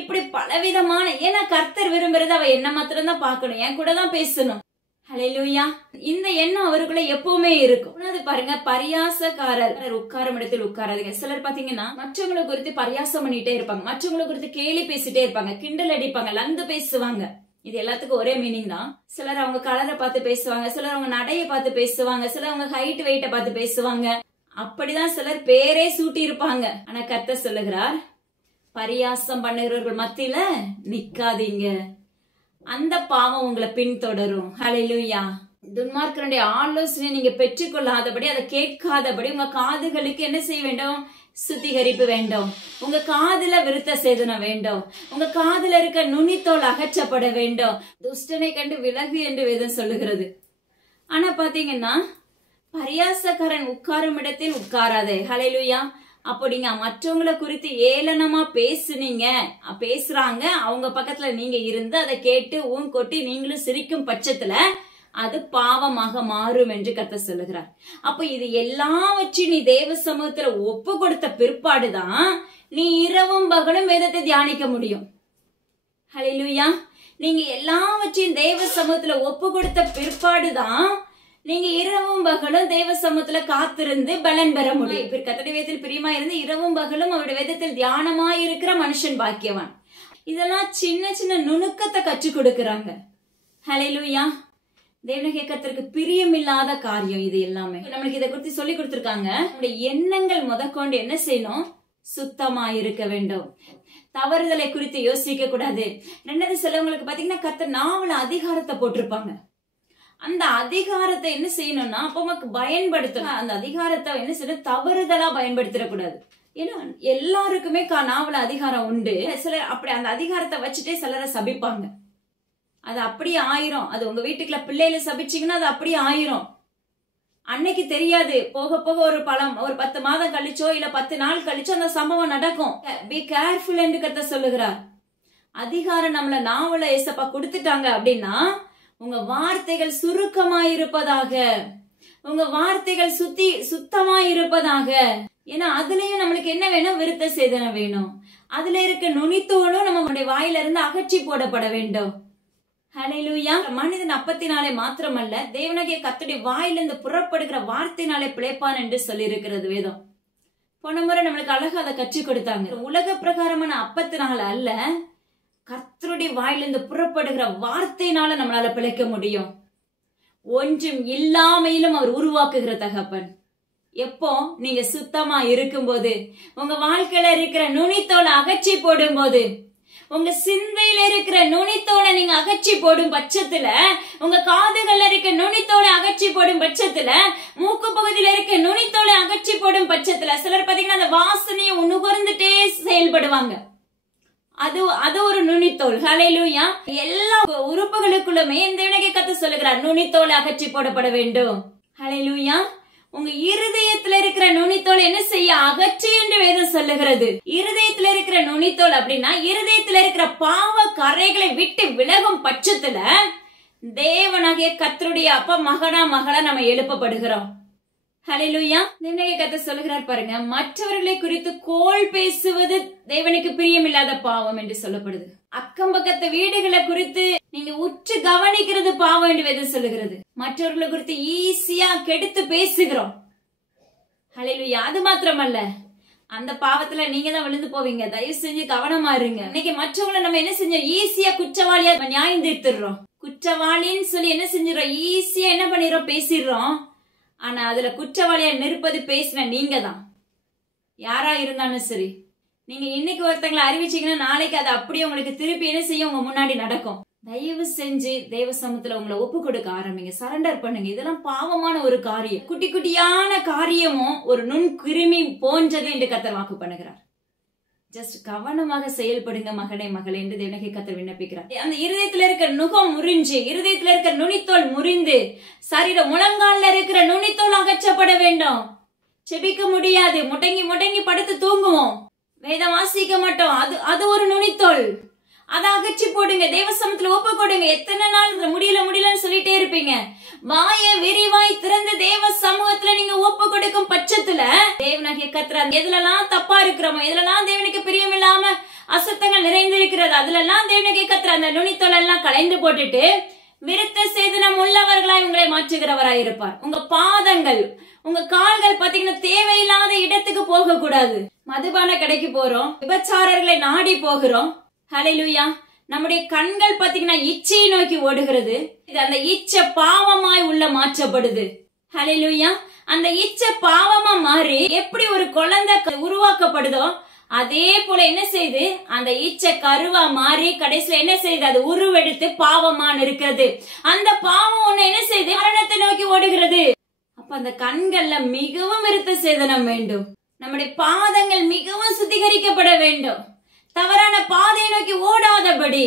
இப்படி பலவிதமான, ஏன்னா கர்த்தர் விரும்புறது அவ என்ன மாத்திரம் தான் பாக்கணும், என் கூட தான் பேசணும். ஹல்லேலூயா. இந்த எண்ணம் அவருக்குள்ள எப்பவுமே இருக்கும். பாருங்க, பரியாசக்காரர் உட்காரும் இடத்தில் உட்காராதீங்க. சிலர் பாத்தீங்கன்னா மற்றவங்களை குறித்து பரியாசம் பண்ணிட்டே இருப்பாங்க, மற்றவங்களை குறித்து கேலி பேசிட்டே இருப்பாங்க, கிண்டல் அடிப்பாங்க, லந்து பேசுவாங்க. இது எல்லாத்துக்கும் ஒரே மீனிங் தான். சிலர் அவங்க கலரை பார்த்து பேசுவாங்க, சிலர் அவங்க நடைய பார்த்து பேசுவாங்க, சிலர் அவங்க ஹைட் வெயிட்ட பார்த்து பேசுவாங்க. அப்படிதான் சிலர் பேரே சூட்டி இருப்பாங்க. ஆனா கர்த்தர் சொல்லுகிறார், பரியாசம் பண்ணுகிறவர்கள் மத்தியில நிக்காதீங்க, அந்த பாவம் உங்களை பின்தொடரும். ஹல்லேலூயா. துன்மார்க்கருடைய ஆலோசனை நீங்க பெற்றுக்கொள்ளாதபடி, அதை கேட்காதபடி உங்க காதுகளுக்கு என்ன செய்ய வேண்டும்? சுத்திகரிப்பு வேண்டும். உங்க காதுல விருத்த சேதனம் வேண்டும். உங்க காதுல இருக்க நுனித்தோல் அகற்றப்பட வேண்டும். துஷ்டனை கண்டு விலகு என்று வேதம் சொல்லுகிறது. ஆனா பாத்தீங்கன்னா பரியாசக்காரன் உட்காரும் இடத்தில் உட்காராதே. ஹல்லேலூயா. அப்படிங்க மற்றவங்களை குறித்து ஏளனமா பேசுறாங்க, அவங்க பக்கத்துல நீங்க இருந்து அதை கேட்டு கொட்டி நீங்களும் சிரிக்கும் பட்சத்துல அது பாவமாக மாறும் என்று கர்த்தர் சொல்லுகிறார். அப்ப இது எல்லாவற்றையும் நீ தேவ சமூகத்துல ஒப்பு கொடுத்த பிற்பாடுதான் நீ இரவும் பகலும் வேதத்தை தியானிக்க முடியும். ஹல்லேலூயா. நீங்க எல்லாவற்றையும் தேவ சமூகத்துல ஒப்பு கொடுத்த பிற்பாடுதான் நீங்க இரவும் பகலும் தேவ சமூகத்துல காத்திருந்து பலன் பெற முடியும். கர்த்தருடைய வேதத்தில் பிரியமா இருந்து இரவும் பகலும் அவருடைய வேதத்தில் தியானமாய் இருக்கிற மனுஷன் பாக்கியவான். இதெல்லாம் சின்ன சின்ன நுணுக்கத்தை கற்றுக் கொடுக்கறாங்க. ஹல்லேலூயா. தேவனுடைய கர்த்தருக்கு பிரியமில்லாத காரியம் இது எல்லாமே. நம்மளுக்கு இதை குறித்து சொல்லி கொடுத்திருக்காங்க. நம்முடைய எண்ணங்கள் முதற்கொண்டு என்ன செய்யணும்? சுத்தமா இருக்க வேண்டும். தவறுதலை குறித்து யோசிக்க கூடாது. ரெண்டாவது சிலவங்களுக்கு பாத்தீங்கன்னா கர்த்தர் நாவல அதிகாரத்தை போட்டிருப்பாங்க. அந்த அதிகாரத்தை என்ன செய்யணும்னா அப்ப நமக்கு பயன்படுத்தணும். அந்த அதிகாரத்தை என்ன செய்யணும்? தவறுதலா பயன்படுத்திடக்கூடாது. ஏன்னா எல்லாருக்குமே நாவல அதிகாரம் உண்டு. சிலர் அப்படி அந்த அதிகாரத்தை வச்சுட்டே சிலரை சபிப்பாங்க. அது அப்படியே ஆயிரும். அது உங்க வீட்டுக்குள்ள பிள்ளையில சபிச்சீங்கன்னா அது அப்படியே ஆயிரும். அன்னைக்கு தெரியாது, போக போக ஒரு 10 மாதம் கழிச்சோ இல்ல 10 நாள் கழிச்சோ அந்த சம்பவம் நடக்கும். பி கேர்ஃபுல் என்று கர்த்தர் சொல்லுகிறார். அதிகாரம் நம்மள நாவல ஏசப்பா கொடுத்துட்டாங்க அப்படின்னா உங்க வார்த்தைகள் சுருக்கமாயிருப்பதாக, உங்க வார்த்தைகள் சுத்தமாயிருப்பதாக. ஏன்னா அதுலயும் நம்மளுக்கு என்ன வேணும்? விருத்த சேதனம் வேணும். அதுல இருக்க நுனித்தோடும் நம்மளுடைய வாயில இருந்து அகற்றி போடப்பட வேண்டும். ஹல்லேலூயா. மனிதன் அப்பத்தினாலே மாத்திரமல்ல, தேவனாகிய கர்த்தருடைய வாயிலிருந்து புறப்படுகிற வார்த்தையினாலே பிழைப்பான் என்று சொல்லி இருக்கிறது வேதம். போன முறை நம்மளுக்கு அழகா அதை கற்றுக் கொடுத்தாங்க. உலக பிரகாரமான அப்பத்தினால அல்ல, கர்த்தருடைய வாயிலிருந்து புறப்படுகிற வார்த்தையினால நம்மளால பிழைக்க முடியும். ஒன்றும் இல்லாமையிலும் அவர் உருவாக்குகிற தகப்பன். எப்போ? நீங்க சுத்தமா இருக்கும்போது, உங்க வாழ்க்கையில இருக்கிற நுனித்தோலை அகற்றி போடும் போது, உங்க சிந்தையில இருக்கிற நுனித்தோலை நீங்க அகற்றி போடும் பட்சத்துல, உங்க காதுகள்ல இருக்க நுனித்தோலை அகற்றி போடும் பட்சத்துல, மூக்கு பகுதியில இருக்க நுனித்தோலை அகற்றி போடும் பட்சத்துல, சிலர் பாத்தீங்கன்னா அந்த வாசனையை நுகர்ந்துட்டே செயல்படுவாங்க. அது ஒரு நுனித்தோல். ஹல்லேலூயா. எல்லா உறுப்புகளுக்குள்ளுமே தேவனாகிய கர்த்தர் சொல்லுகிறார் நுனித்தோலை அகற்றி போடப்பட வேண்டும். ஹல்லேலூயா. உங்க இருதயத்துல இருக்கிற நுனித்தோல் என்ன செய்ய? அகற்றி என்று வேதம் சொல்லுகிறது. இருதயத்துல இருக்கிற நுனித்தோல் அப்படின்னா இருதயத்துல இருக்கிற பாவ கரைகளை விட்டு விலகும் பட்சத்துல தேவனாகிய கர்த்தருடைய அப்பா மகனா மகளா நம்ம எழுப்பப்படுகிறோம். ஹல்லேலூயா. தேவனாகிய கர்த்தர் சொல்லுகிறார் பாருங்க, மற்றவர்களை குறித்து கோள் பேசுவது தேவனுக்கு பிரியமில்லாத பாவம் என்று சொல்லப்படுது. அக்கம் பக்கத்து வீடுகளை குறித்து நீங்க உற்று கவனிக்கிறது பாவம் என்று வேதம் சொல்லுகிறது. மற்றவர்களை குறித்து ஈஸியா கெடுத்து பேசுகிறோம். ஹல்லேலூயா. அது மாத்திரமல்ல, அந்த பாவத்துல நீங்க தான் விழுந்து போவீங்க. தயவு செஞ்சு கவனமா இருங்க. இன்னைக்கு மற்றவங்களை நம்ம என்ன செஞ்சோம்? ஈஸியா குற்றவாளியா நியாயம் தீர்த்துறோம். குற்றவாளின்னு சொல்லி என்ன செஞ்சிடறோம்? ஈஸியா என்ன பண்ணிடுறோம்? பேசிடுறோம். ஆனா அதுல குற்றவாளியா நிற்பது பேசின நீங்க தான். யாரா இருந்தாலும் சரி, நீங்க இன்னைக்கு ஒருத்தங்களை அறிவிச்சீங்கன்னா நாளைக்கு அது அப்படியே உங்களுக்கு திருப்பி என்ன செய்யும்? உங்க முன்னாடி நடக்கும். தயவு செஞ்சு தேவ சமூகத்துல உங்களை ஒப்பு கொடுக்க ஆரம்பிங்க. சரண்டர் பண்ணுங்க. இதெல்லாம் பாவமான ஒரு காரியம். குட்டி குட்டியான காரியமும் ஒரு நுண் கிருமி போன்றது என்று கர்த்தர் வாக்கு பண்ணுகிறார். ஜஸ்ட் கவனமாக செயல்படுங்க மகனே மகளே என்று தேவனாகிய கர்த்தர் விண்ணப்பிக்கிறார். அந்த இருதயத்துல இருக்க நுகம் முறிஞ்சு, இருதயத்துல இருக்க நுனித்தோல் முறிந்து, சரீர முழங்கால்ல இருக்கிற நுனித்தோல் அகற்றப்பட வேண்டும். செபிக்க முடியாது, முடங்கி முடங்கி படுத்து தூங்குவோம், வேதம் வாசிக்க மாட்டோம். அது ஒரு நுனித்தோல். அதை அகற்றி போடுங்க. தேவ சமூகத்துல ஒப்பு கொடுங்க. எத்தனை நாள் முடியலன்னு சொல்லிட்டே இருப்பீங்க? வாய விரிவாய் திறந்து தேவ சமூகத்துல நீங்க ஒப்பு கொடுக்கும் பட்சத்துல தேவனாகிய கர்த்தர் எதுலலாம் தப்பா இருக்கிறோமோ, எதுலலாம் தேவனுக்கு பிரியம் இல்லாம அசுத்தங்கள் நிறைந்திருக்கிறது, அதுலலாம் தேவனாகிய கர்த்தர் அந்த நுனித்தோல் எல்லாம் களைந்து போட்டுட்டு விருத்த சேதனம் உள்ளவர்களாய் உங்களை மாற்றுகிறவராய் இருப்பார். உங்க பாதங்கள், உங்க கால்கள் பாத்தீங்கன்னா தேவையில்லாத இடத்துக்கு போக கூடாது. மதுபான கடைக்கு போறோம், விபச்சாரர்களை நாடி போகிறோம். ஹல்லேலூயா. நம்முடைய கண்கள் பாத்தீங்கன்னா இச்சையை நோக்கி ஓடுகிறது. அந்த இச்சை பாவமாய் உள்ள மாற்றப்படுது. ஹல்லேலூயா. அந்த இச்சை பாவமா மாறி எப்படி ஒரு குழந்தை உருவாக்கப்படுதோ அதே போல என்ன செய்து அந்த இச்சை கருவா மாறி கடைசியில என்ன செய்து அது உருவெடுத்து பாவமான இருக்கிறது. அந்த பாவம் ஒண்ணு என்ன செய்து மரணத்தை நோக்கி ஓடுகிறது. அப்ப அந்த கண்கள்ல மிகவும் விருத்த சேதனம் வேண்டும். நம்முடைய பாதங்கள் மிகவும் சுத்திகரிக்கப்பட வேண்டும். தவறான பாதையை நோக்கி ஓடாதபடி,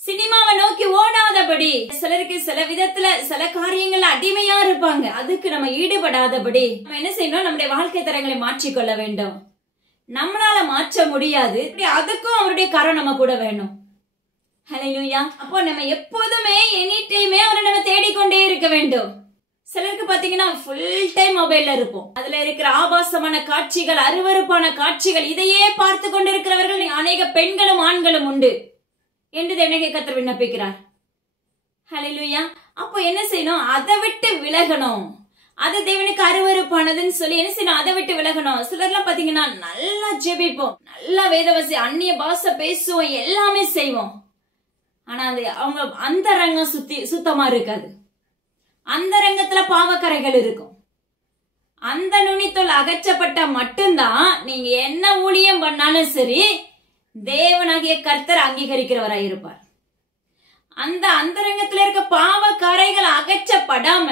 சினிமாவை நோக்கி ஓடாதபடி, சிலருக்கு சில விதத்துல சில காரியங்கள்ல அடிமையா இருப்பாங்க, அதுக்கு நம்ம ஈடுபடாதபடி நம்ம என்ன செய்யணும்? நம்முடைய வாழ்க்கை தரங்களை மாற்றிக்கொள்ள வேண்டும். நம்மளால மாற்ற முடியாது, அதுக்கும் அவருடைய கரம் நம்ம கூட வேணும். ஹல்லேலூயா. அப்போ நம்ம எப்போதுமே எனி டைமே அவரை நம்ம தேடிக்கொண்டே இருக்க வேண்டும். சிலருக்கு பாத்தீங்கன்னா ஃபுல் டைம் மொபைல்ல இருப்போம். அதுல இருக்கிற ஆபாசமான காட்சிகள், அருவருப்பான காட்சிகள், இதையே பார்த்து கொண்டிருக்கிறவர்கள் அநேக பெண்களும் ஆண்களும் உண்டு என்று தேவனாகிய கர்த்தர் விண்ணப்பிக்கிறார். ஹல்லேலூயா. அப்போ என்ன செய்யணும்? அதை விட்டு விலகணும். அது தேவனுக்கு அருவருப்பானதுன்னு சொல்லி என்ன செய்யணும்? அதை விட்டு விலகணும். சிலர்லாம் பாத்தீங்கன்னா நல்லா ஜெபிப்போம், நல்லா வேதவாசி, அந்நிய பாஷை பேசுவோம், எல்லாமே செய்வோம். ஆனா அந்த அவங்க அந்தரங்கம் சுத்தமா இருக்காது. அந்த ரங்கத்துல பாவக்கரைகள் இருக்கும். அந்த நுனித்தோல் அகற்றப்பட்ட மட்டும்தான் நீங்க என்ன ஊழியம் பண்ணாலும் சரி தேவனாகிய கர்த்தர் அங்கீகரிக்கிறவராய் இருப்பார். அந்த அந்தரங்கத்துல இருக்க பாவக்கரைகள் அகற்றப்படாம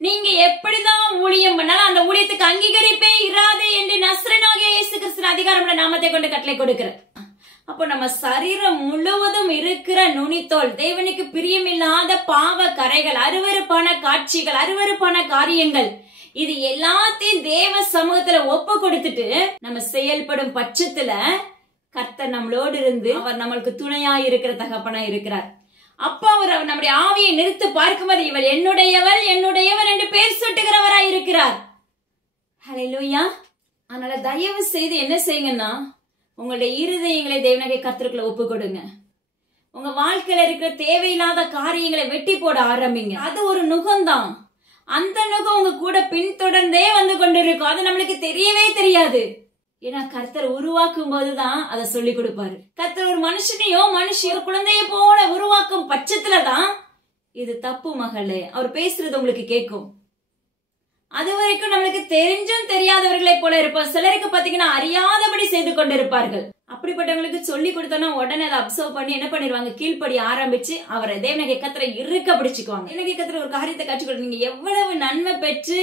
நீங்க எப்படிதான் ஊழியம் பண்ணாலும் அந்த ஊழியத்துக்கு அங்கீகரிப்பே இராது என்று நஸ்ரனாகிய இயேசு கிறிஸ்துவின் அதிகாரமுள்ள நாமத்தை கொண்டு கட்டளை கொடுக்கிறார். அப்போ நம்ம சரீரம் முழுவதும் இருக்கிற நுனித்தோல், தேவனுக்கு பிரியமில்லாத பாவ கரைகள், அருவருப்பான காட்சிகள், அருவருப்பான காரியங்கள், இது எல்லாத்தையும் தேவ சமூகத்துல ஒப்பு கொடுத்துட்டு நம்ம செயல்படும் பட்சத்துல கர்த்தர் நம்மளோடு இருந்து அவர் நம்மளுக்கு துணையா இருக்கிற தகப்பனா இருக்கிறார். அப்ப அவர் நம்முடைய ஆவியை நிறுத்து பார்க்கும்போது இவர் என்னுடையவர் என்னுடையவர் என்று பேர் சுட்டுகிறவராய் இருக்கிறார். ஹல்லேலூயா. அதனால தயவு செய்து என்ன செய்யுங்கன்னா, உங்களுடைய இருதயங்களை தேவனாகிய கர்த்தருக்குள்ள ஒப்பு கொடுங்க. உங்க வாழ்க்கையில இருக்கிற தேவையில்லாத காரியங்களை வெட்டி போட ஆரம்பிங்க. அது ஒரு நுகம்தான். அந்த நுகம் உங்க கூட பின்தொடர்ந்தே வந்து கொண்டிருக்கும். அது நம்மளுக்கு தெரியவே தெரியாது. ஏன்னா கர்த்தர் உருவாக்கும் போதுதான் அதை சொல்லி கொடுப்பாரு. கர்த்தர் ஒரு மனுஷனையோ மனுஷியோ குழந்தைய போல உருவாக்கும் பட்சத்துலதான் இது தப்பு மகளே அவர் பேசுறது உங்களுக்கு கேட்கும். அது வரைக்கும் நம்மளுக்கு தெரிஞ்சும் தெரியாதவர்களை போல இருப்போம். சிலருக்கு பாத்தீங்கன்னா அறியாதபடி செய்து கொண்டிருப்பார்கள். அப்படிப்பட்டவங்களுக்கு சொல்லி கொடுத்தோம்னா உடனே அதை அப்சர்வ் பண்ணி என்ன பண்ணிடுவாங்க? கீழ்ப்படி ஆரம்பிச்சு அவரை தேவனாகிய கர்த்தரை இறுக்க பிடிச்சுக்குவாங்க. தேவனாகிய கர்த்தர் ஒரு காரியத்தை கற்றுக்கொடு. நீங்க எவ்வளவு நன்மை பெற்று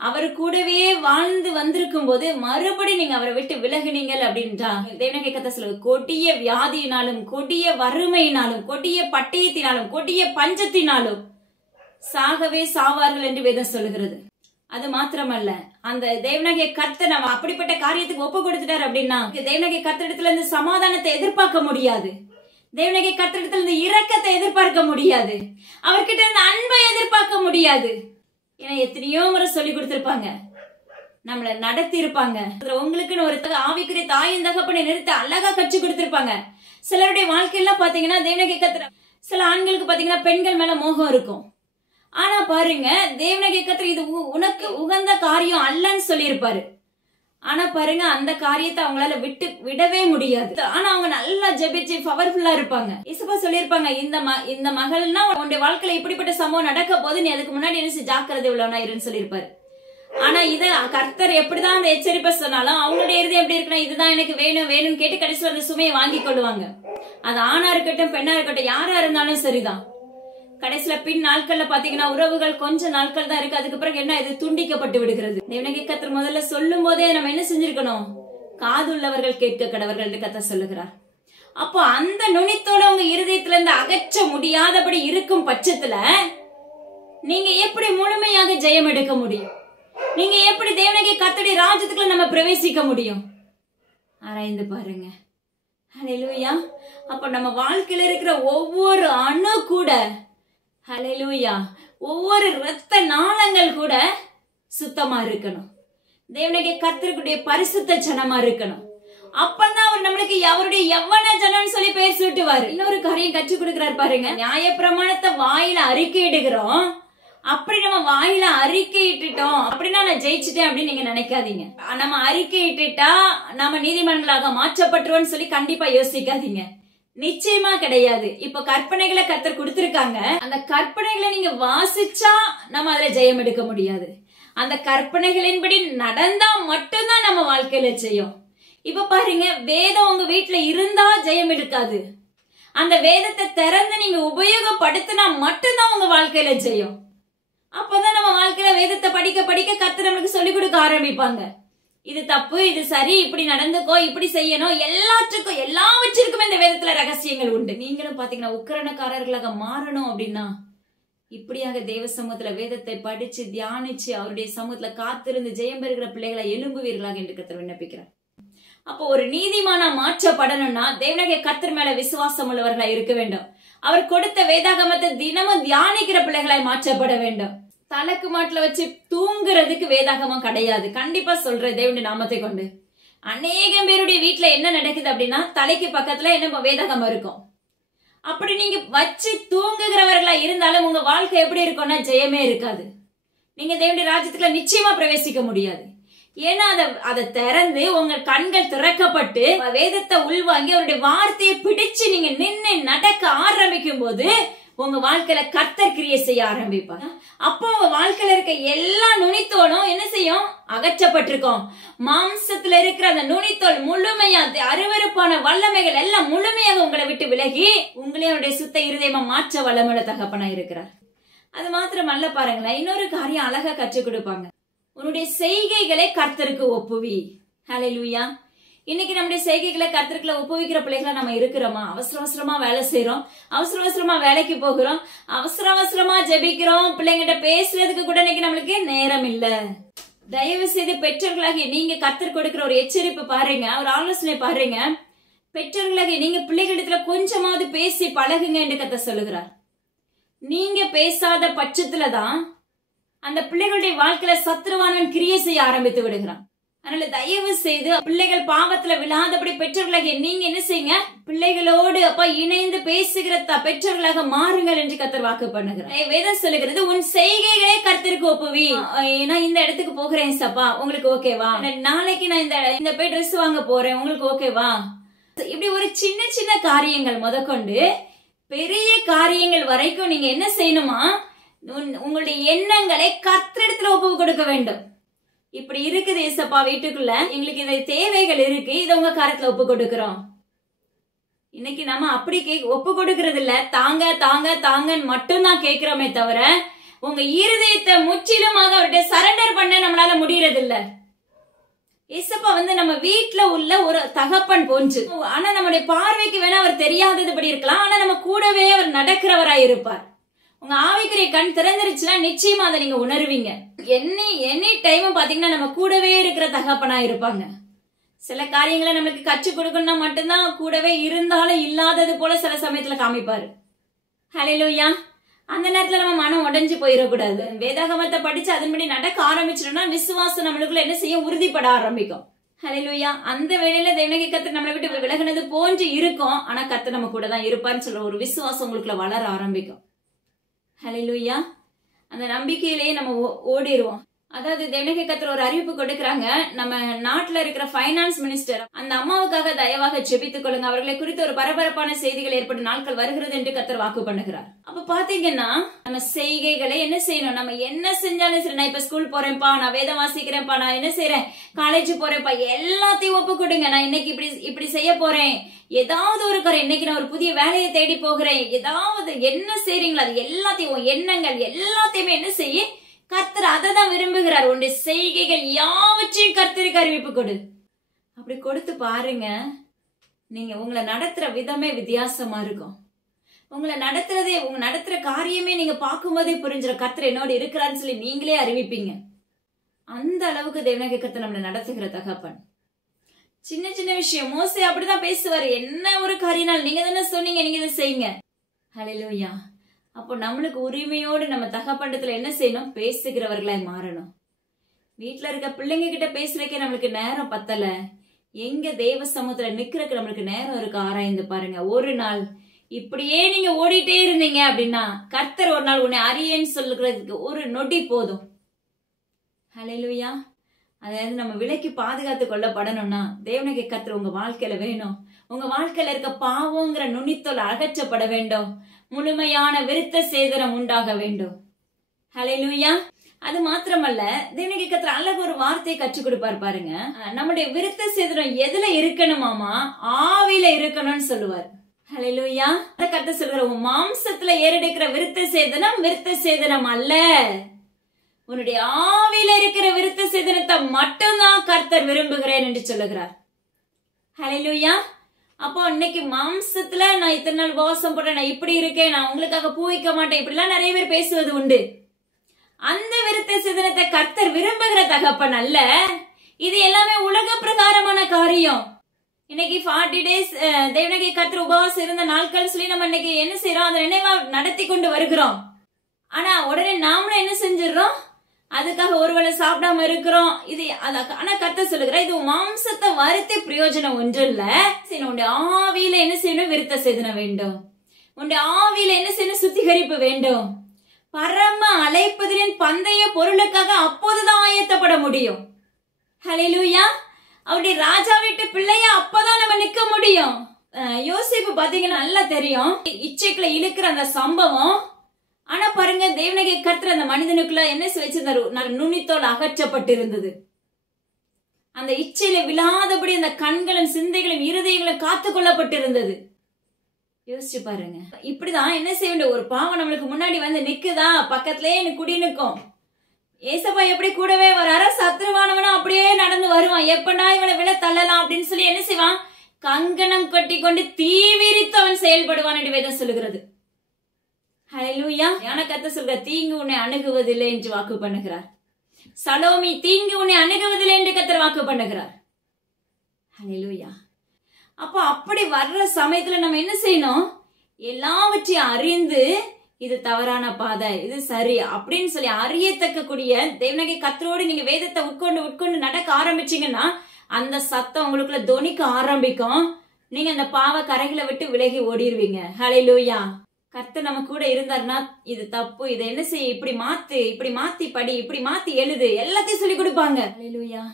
அவர் கூடவே வாழ்ந்து வந்திருக்கும் போது மறுபடியும் நீங்க அவரை விட்டு விலகினீங்கள் அப்படின்றா தேவனாகிய கர்த்தர் சொல்லுங்க, கொடிய வியாதியினாலும் கொடிய வறுமையினாலும் கொடிய பட்டயத்தினாலும் கொடிய பஞ்சத்தினாலும் சாகவே சாவார்கள் என்று வேதம் சொல்லுகிறது. அது மாத்திரமல்ல, அந்த தேவனாகிய கர்த்தர் நம்ம அப்படிப்பட்ட காரியத்துக்கு ஒப்பு கொடுத்துட்டார் அப்படின்னா தேவனாகிய கர்த்தரிடத்துல இருந்து சமாதானத்தை எதிர்பார்க்க முடியாது. தேவனாகிய கர்த்தரிடத்துல இருந்து இரக்கத்தை எதிர்பார்க்க முடியாது. அவர்கிட்ட இருந்து அன்பை எதிர்பார்க்க முடியாது. ஏன்னா எத்தனையோ முறை சொல்லி கொடுத்திருப்பாங்க, நம்மள நடத்தி இருப்பாங்க. உங்களுக்குன்னு ஒரு ஆவிக்குரிய தாயின் தகப்பனை நிறுத்த அழகா கட்சி கொடுத்திருப்பாங்க. சிலருடைய வாழ்க்கையெல்லாம் பாத்தீங்கன்னா தேவனாகிய கர்த்தர், சில ஆண்களுக்கு பாத்தீங்கன்னா பெண்கள் மேல மோகம் இருக்கும். ஆனா பாருங்க, தேவனாகிய கர்த்தர் இது உனக்கு உகந்த காரியம் அல்லன்னு சொல்லி இருப்பாரு. ஆனா பாருங்க, அந்த காரியத்தை அவங்களால விடவே முடியாது. ஆனா அவங்க நல்லா ஜெபிச்சு பவர்ஃபுல்லா இருப்பாங்க. இசப்பா சொல்லிருப்பாங்க, இந்த மகள்னா உன்னுடைய வாழ்க்கையில இப்படிப்பட்ட சம்பவம் நடக்க போது நீ அதுக்கு முன்னாடி என்ன ஜாக்கிரதை உள்ளவனா இருன்னு சொல்லியிருப்பாரு. ஆனா இத கர்த்தர் எப்படிதான் அந்த எச்சரிப்பை சொன்னாலும் அவங்களுடைய இறுதி எப்படி இருக்குன்னா, இதுதான் எனக்கு வேணும் வேணும்னு கேட்டு கடைசியில் அந்த சுமையை வாங்கி கொள்ளுவாங்க. அது ஆணா இருக்கட்டும் பெண்ணா இருக்கட்டும் யாரா இருந்தாலும் சரிதான். கடைசியில பின் நாட்கள்ல பாத்தீங்கன்னா உறவுகள் கொஞ்ச நாட்கள் தான் இருக்கு. அதுக்கு பிறகு என்ன, இது துண்டிக்கப்பட்டு விடுகிறது. தேவனாகிய கர்த்தர் முதல்ல சொல்லும் போதே நம்ம என்ன செஞ்சிருக்கணும்? காதுள்ளவர்கள் கேட்க கடவர்கள் என்று கர்த்தர் சொல்லுகிறார். அப்போ அந்த நுனித்தோட உங்க இருதயத்துல இருந்து அகற்ற முடியாதபடி இருக்கும் பட்சத்துல நீங்க எப்படி முழுமையாக ஜெயம் எடுக்க முடியும்? நீங்க எப்படி தேவனாகிய கர்த்தருடைய ராஜ்யத்துக்குள்ள நம்ம பிரவேசிக்க முடியும்? ஆராய்ந்து பாருங்க. ஹல்லேலூயா. அப்ப நம்ம வாழ்க்கையில இருக்கிற ஒவ்வொரு அணு கூட, ஹல்லேலூயா, ஒவ்வொரு இரத்த நாளங்கள் கூட சுத்தமா இருக்கணும். தேவனாகிய கர்த்தருடைய பரிசுத்த ஜனமா இருக்கணும். அப்பதான் அவர் நம்மளுக்கு அவருடைய யவன ஜனம்னு சொல்லி பெயர் சூட்டுவாரு. இன்னொரு காரியம் கற்றுக் கொடுக்கிறார் பாருங்க. நியாயப்பிரமாணத்தை வாயில அறிக்கையிடுகிறோம். அப்படி நம்ம வாயில அறிக்கையிட்டுட்டோம் அப்படின்னா நான் ஜெயிச்சுட்டேன் அப்படின்னு நீங்க நினைக்காதீங்க. நம்ம அறிக்கையிட்டுட்டா நம்ம நீதிமன்றங்களாக மாற்றப்பட்டுருவோம்னு சொல்லி கண்டிப்பா யோசிக்காதீங்க. நிச்சயமா கிடையாது. இப்ப கற்பனைகளை கர்த்தர் கொடுத்திருக்காங்க. அந்த கற்பனைகளை நீங்க வாசிச்சா நம்ம அதுல ஜெயம் எடுக்க முடியாது. அந்த கற்பனைகளின்படி நடந்தா மட்டும்தான் நம்ம வாழ்க்கையில செய்யும். இப்ப பாருங்க, வேதம் உங்க வீட்டுல இருந்தா ஜெயம் எடுக்காது. அந்த வேதத்தை திறந்து நீங்க உபயோகப்படுத்தினா மட்டும்தான் உங்க வாழ்க்கையில செய்யும். அப்பதான் நம்ம வாழ்க்கையில வேதத்தை படிக்க படிக்க கர்த்தர் நம்மளுக்கு சொல்லிக் கொடுக்க ஆரம்பிப்பாங்க. இது தப்பு, இது சரி, இப்படி நடந்துக்கோ, இப்படி செய்யணும், எல்லாவற்றிற்கும் இந்த வேதத்துல ரகசியங்கள் உண்டு. நீங்களும் பாத்தீங்கன்னா உக்கிரணக்காரர்களாக மாறணும் அப்படின்னா இப்படியாக தேவ சமூகத்துல வேதத்தை படிச்சு தியானிச்சு அவருடைய சமூகத்துல காத்திருந்து ஜெயம் பெறுகிற பிள்ளைகளை எழும்புவீர்களாக என்று கர்த்தர் விண்ணப்பிக்கிறார். அப்போ ஒரு நீதிமானா மாற்றப்படணும்னா தேவனாகிய கர்த்தர் மேல விசுவாசம் உள்ளவர்களாய் இருக்க வேண்டும். அவர் கொடுத்த வேதாகமத்தை தினமும் தியானிக்கிற பிள்ளைகளாய் மாற்றப்பட வேண்டும். தலைக்கு மாட்டுல வச்சு தூங்குறதுக்கு வேதாகமம் கிடையாது. கண்டிப்பா சொல்றேன் தேவனுடைய நாமத்தை கொண்டு. அநேகம் பேருடைய வீட்டுல என்ன நடக்குது அப்படின்னா தலைக்கு பக்கத்துல என்ன வேதாகமம் இருக்கும். அப்படி நீங்க வச்சு தூங்குகிறவர்களா இருந்தாலும் உங்க வாழ்க்கை எப்படி இருக்கும்னா ஜெயமே இருக்காது. நீங்க தேவனுடைய ராஜ்யத்துக்குள்ள நிச்சயமா பிரவேசிக்க முடியாது. ஏன்னா அதை திறந்து உங்க கண்கள் திறக்கப்பட்டு வேதத்தை உள்வாங்கி அவருடைய வார்த்தையை பிடிச்சு நீங்க நின்று நடக்க ஆரம்பிக்கும் போது உங்க வாழ்க்கையில கர்த்தர் கிரியை செய்ய ஆரம்பிப்பாங்க. அப்போ உங்க வாழ்க்கையில இருக்க எல்லா நுனித்தோலும் என்ன செய்யும்? அகற்றப்பட்டிருக்கும். மாம்சத்துல இருக்கிற அந்த நுனித்தோல் முழுமையா அருவருப்பான வல்லமைகள் எல்லாம் முழுமையாக உங்களை விட்டு விலகி உங்களே அவருடைய சுத்த இருதயமா மாற்ற வல்லமுள்ள தகப்பனா இருக்கிறார். அது மாத்திரம் அல்ல, பாருங்களேன், இன்னொரு காரியம் அழகா கற்றுக் கொடுப்பாங்க. உன்னுடைய செய்கைகளை கர்த்தருக்கு ஒப்புவி. ஹல்லேலூயா. இன்னைக்கு நம்முடைய செய்கைகளை கர்த்தருக்குள்ள ஒப்புவிக்கிற பிள்ளைகளா நம்ம இருக்கிறோமா? அவசர அவசரமா வேலை செய்யறோம், அவசர அவசரமா வேலைக்கு போகிறோம், அவசர அவசரமா ஜெபிக்கிறோம், பிள்ளைங்கிட்ட பேசுறதுக்கு கூட இன்னைக்கு நம்மளுக்கு நேரம் இல்ல. தயவு செய்து பெற்றோர்களாகி நீங்க கர்த்தர் கொடுக்கிற ஒரு எச்சரிப்பு பாருங்க, ஒரு ஆலோசனை பாருங்க. பெற்றோர்களாகி நீங்க பிள்ளைகளிடத்துல கொஞ்சமாவது பேசி பழகுங்க என்று கர்த்தர் சொல்லுகிறார். நீங்க பேசாத பட்சத்துலதான் அந்த பிள்ளைகளுடைய வாழ்க்கையில சத்ருவானவன் கிரியை செய்ய ஆரம்பித்து விடுகிறான். அதனால தயவு செய்து பிள்ளைகள் பாவத்துல விழாதபடி பெற்றோர்களாக நீங்க என்ன செய்யுங்க? பிள்ளைகளோடு அப்பா இணைந்து பேசுகிற பெற்றோர்களாக மாறுங்கள் என்று கர்த்தர் வாக்கு பண்ணுகிறார். வேதம் சொல்லுகிறது, உன் செய்கைகளே கர்த்தருக்கு ஒப்புவி. நான் இந்த இடத்துக்கு போகிறேன் சப்பா, உங்களுக்கு ஓகேவா? நாளைக்கு நான் இந்த போய் ட்ரெஸ் வாங்க போறேன், உங்களுக்கு ஓகேவா? இப்படி ஒரு சின்ன சின்ன காரியங்கள் முதற்கொண்டு பெரிய காரியங்கள் வரைக்கும் நீங்க என்ன செய்யணுமா? உங்களுடைய எண்ணங்களை கர்த்தரிடத்துல ஒப்பு கொடுக்க வேண்டும். இப்படி இருக்குது ஏசப்பா, வீட்டுக்குள்ள எங்களுக்கு இந்த தேவைகள் இருக்கு, இதை உங்க கரத்துல ஒப்பு கொடுக்கிறோம். இன்னைக்கு நம்ம அப்படி ஒப்பு கொடுக்கறது இல்ல, தாங்க தாங்க தாங்கன்னு மட்டும் தான் கேட்கிறோமே தவிர உங்க இருதயத்தை முற்றிலுமாக அவர்கிட்ட சரண்டர் பண்ண நம்மளால முடியறது இல்ல. ஏசப்பா நம்ம வீட்டுல உள்ள ஒரு தகப்பன் போன்று. ஆனா நம்முடைய பார்வைக்கு வேணா அவர் தெரியாததுபடி இருக்கலாம், ஆனா நம்ம கூடவே அவர் நடக்கிறவராய் இருப்பார். உங்க ஆவிக்குரிய கண் திறந்துருச்சுன்னா நிச்சயமா அதை நீங்க உணர்வீங்க. எனி டைமும் பாத்தீங்கன்னா நம்ம கூடவே இருக்கிற தகப்பனா இருப்பாங்க. சில காரியங்களை நம்மளுக்கு கற்றுக் கொடுக்கணும்னா மட்டும்தான் கூடவே இருந்தாலும் இல்லாதது போல சில சமயத்துல காமிப்பாரு. ஹல்லேலூயா. அந்த நேரத்துல நம்ம மனம் உடைஞ்சு போயிடக்கூடாது. வேதாகமத்தை படிச்சு அதன்படி நடக்க ஆரம்பிச்சிட்டோம்னா விசுவாசம் நம்மளுக்குள்ள என்ன செய்ய? உறுதிப்பட ஆரம்பிக்கும். ஹல்லேலூயா. அந்த வேளையில தேவனாகிய கர்த்தர் நம்மளை விட்டு விலகினது போன்று இருக்கும், ஆனா கர்த்தர் நம்ம கூட தான் இருப்பான்னு சொல்ற ஒரு விசுவாசம் உங்களுக்குள்ள வளர ஆரம்பிக்கும். ஹல்லேலூயா. அந்த நம்பிக்கையிலேயே நம்ம ஓடிடுவோம். அதாவது தேவனாகிய கர்த்தர் ஒரு அறிவிப்பு கொடுக்கறாங்க. நம்ம நாட்டுல இருக்கிற பைனான்ஸ் மினிஸ்டர் அந்த அம்மாவுக்காக தயவாக ஜெபித்துக் கொள்ளுங்க, அவர்களை குறித்து ஒரு பரபரப்பான செய்திகள் ஏற்படும் நாட்கள் வருகிறது என்று கர்த்தர் வாக்கு பண்ணுகிறார். அப்ப பாத்தீங்கன்னா நம்ம செய்கைகளை என்ன செய்யணும்? நம்ம என்ன செஞ்சாலும் சரி, நான் இப்ப ஸ்கூல் போறேன்ப்பா, நான் வேதம் வாசிக்கிறேன்ப்பா, நான் என்ன செய்யறேன், காலேஜ் போறேன்ப்பா, எல்லாத்தையும் ஒப்பு கொடுங்க. நான் இன்னைக்கு இப்படி செய்ய போறேன், ஏதாவது ஒரு காரியம், இன்னைக்கு நான் ஒரு புதிய வேலையை தேடி போகிறேன், ஏதாவது என்ன செய்றீங்களோ அது எல்லாத்தையும் எண்ணங்கள் எல்லாத்தையுமே என்ன செய்ய? கர்த்தர் அதை தான் விரும்புகிறார். உன்னுடைய செய்கைகள் யாவற்றையும் கர்த்தருக்கு அறிவிப்பு கொடு. அப்படி கொடுத்து பாருங்க, நீங்க உங்களை நடத்துற விதமே வித்தியாசமா இருக்கும். உங்களை நடத்துற காரியமே நீங்க பார்க்கும்போதே புரிஞ்சிட கர்த்தர் என்னோட இருக்கிறான்னு சொல்லி நீங்களே அறிவிப்பீங்க. அந்த அளவுக்கு தேவனாகிய கர்த்தர் நம்மளை நடத்துகிற தகப்பன். சின்ன சின்ன விஷயம் மோசே அப்படிதான் பேசுவாரு. என்ன ஒரு காரியம் நீங்க தானே சொன்னீங்க, நீங்க இதை செய்யுங்க. ஹல்லேலூயா. அப்போ நம்மளுக்கு உரிமையோடு நம்ம தகப்பண்டத்துல என்ன செய்யணும்? பேசுகிறவர்களாய் மாறணும். வீட்டுல இருக்க பிள்ளைங்க கிட்ட பேசுறதுக்கே நம்மளுக்கு நேரம் பத்தல, எங்க தேவ சமூகத்துல நிக்கிறதுக்கு நம்மளுக்கு நேரம் இருக்கு? ஆராய்ந்து பாருங்க. ஒரு நாள் இப்படியே நீங்க ஓடிட்டே இருந்தீங்க அப்படின்னா கர்த்தர் ஒரு நாள் உன்னை அறியேன்னு சொல்லுகிறதுக்கு ஒரு நொடி போதும். ஹல்லேலூயா. அதாவது நம்ம விலைக்கு பாதுகாத்து கொள்ளப்படணும்னா தேவனாகிய கர்த்தர் உங்க வாழ்க்கையில வேணும். உங்க வாழ்க்கையில இருக்க பாவங்கிற நுனித்தோல் அகற்றப்பட வேண்டும். முழுமையான விருத்த சேதனம் உண்டாக வேண்டும். ஹல்லேலூயா. அது மாத்திரமல்ல, தேவனாகிய கர்த்தர் அழகு ஒரு வார்த்தையை கற்றுக் கொடுப்பார் பாருங்க. நம்முடைய விருத்த சேதனம் எதுல இருக்கணுமாமா? ஆவில இருக்கணும்னு சொல்லுவார். ஹல்லேலூயா. கர்த்தர் சொல்ற, மாம்சத்துல ஏறெடுக்கிற விருத்த சேதனம் அல்ல, உன்னுடைய ஆவில இருக்கிற விருத்த சேதனத்தை மட்டும்தான் கர்த்தர் விரும்புகிறேன் என்று சொல்லுகிறார். ஹல்லேலூயா. அப்போ இன்னைக்கு மாம்சத்துல நான் இத்தனை நாள் உபவாசம் போட்டேன், நான் இப்படி இருக்கேன், நான் உங்களுக்காக பூ வைக்க மாட்டேன், இப்படிலாம் நிறைய பேர் பேசுவது உண்டு. அந்த விருத்த சேதனத்தை கர்த்தர் விரும்புகிற தகப்பன் அல்ல. இது எல்லாமே உலக பிரகாரமான காரியம். இன்னைக்கு 40 days தேவனாகிய கர்த்தர் உபவாசம் இருந்த நாட்கள் சொல்லி நம்ம இன்னைக்கு என்ன செய்யறோம்? அதை நினைவா நடத்தி கொண்டு வருகிறோம். ஆனா உடனே நாமளும் என்ன செஞ்சிடறோம்? அதுக்காக ஒருவேளை சாப்பிடாம இருக்கிறோம். இது ஆனா கர்த்தர் சொல்லுகிற, இது மாம்சத்தை வருத்தி பிரயோஜனம் ஒன்று இல்ல, ஆவியில என்ன செய்யணும்? விருத்த சேதனம் வேண்டும். உன்னுடைய ஆவியில என்ன செய்யணும்? சுத்திகரிப்பு வேண்டும். பரம அழைப்பதின் பந்தய பொருளுக்காக அப்போதுதான் ஆயத்தப்பட முடியும். ஹல்லேலூயா. அவருடைய ராஜா வீட்டு பிள்ளையா அப்பதான் நம்ம நிக்க முடியும். யோசிப்பு பாத்தீங்கன்னா நல்லா தெரியும், இச்சைக்குள்ள இழுக்கிற அந்த சம்பவம். ஆனா பாருங்க, தேவனாகிய கர்த்தர் அந்த மனிதனுக்குள்ள என்ன வச்சிருந்தாரு? நுனித்தோல் அகற்றப்பட்டிருந்தது. அந்த இச்சையில விழாதபடி அந்த கண்களும் சிந்தைகளும் இருதயங்களும் காத்து கொள்ளப்பட்டிருந்தது. யோசிச்சு பாருங்க. இப்படிதான் என்ன செய்ய வேண்டிய ஒரு பாவம் நம்மளுக்கு முன்னாடி வந்து நிக்குதா, பக்கத்திலேயே குடி நிற்கும். ஏசப்பா எப்படி கூடவே வராரா? சத்ருவானவனும் அப்படியே நடந்து வருவான். எப்படா இவனை விழ தள்ளலாம் அப்படின்னு சொல்லி என்ன செய்வான்? கங்கணம் கட்டி கொண்டு தீவிரித்து அவன் செயல்படுவான் என்று வேதம் சொல்லுகிறது. ஹல்லேலூயா. கர்த்தர் சொல்ற, தீங்கு உன்னை அணுகுவதில்லை என்று வாக்கு பண்ணுகிறார். சலோமி, தீங்கு உன்னை அணுகுவதில்லை என்று கர்த்தர் வாக்கு பண்ணுகிறார். ஹல்லேலூயா. அப்ப அப்படி வர்ற சமயத்துல நம்ம என்ன செய்யணும்? எல்லாவற்றையும் அறிந்து இது தவறான பாதை, இது சரி அப்படின்னு சொல்லி அறியத்தக்கக்கூடிய தேவனாகிய கர்த்தரோடு நீங்க வேதத்தை உட்கொண்டு நடக்க ஆரம்பிச்சீங்கன்னா அந்த சத்தம் உங்களுக்குள்ள தொனிக்க ஆரம்பிக்கும். நீங்க அந்த பாவ கரைகளை விட்டு விலகி ஓடிடுவீங்க. ஹல்லேலூயா. கர்த்தர் நம்ம கூட இருந்தாருன்னா இது தப்பு, இதை என்ன செய்ய, இப்படி மாத்தி படி, இப்படி மாத்தி எழுது, எல்லாத்தையும் சொல்லி கொடுப்பாங்க. ஹல்லேலூயா.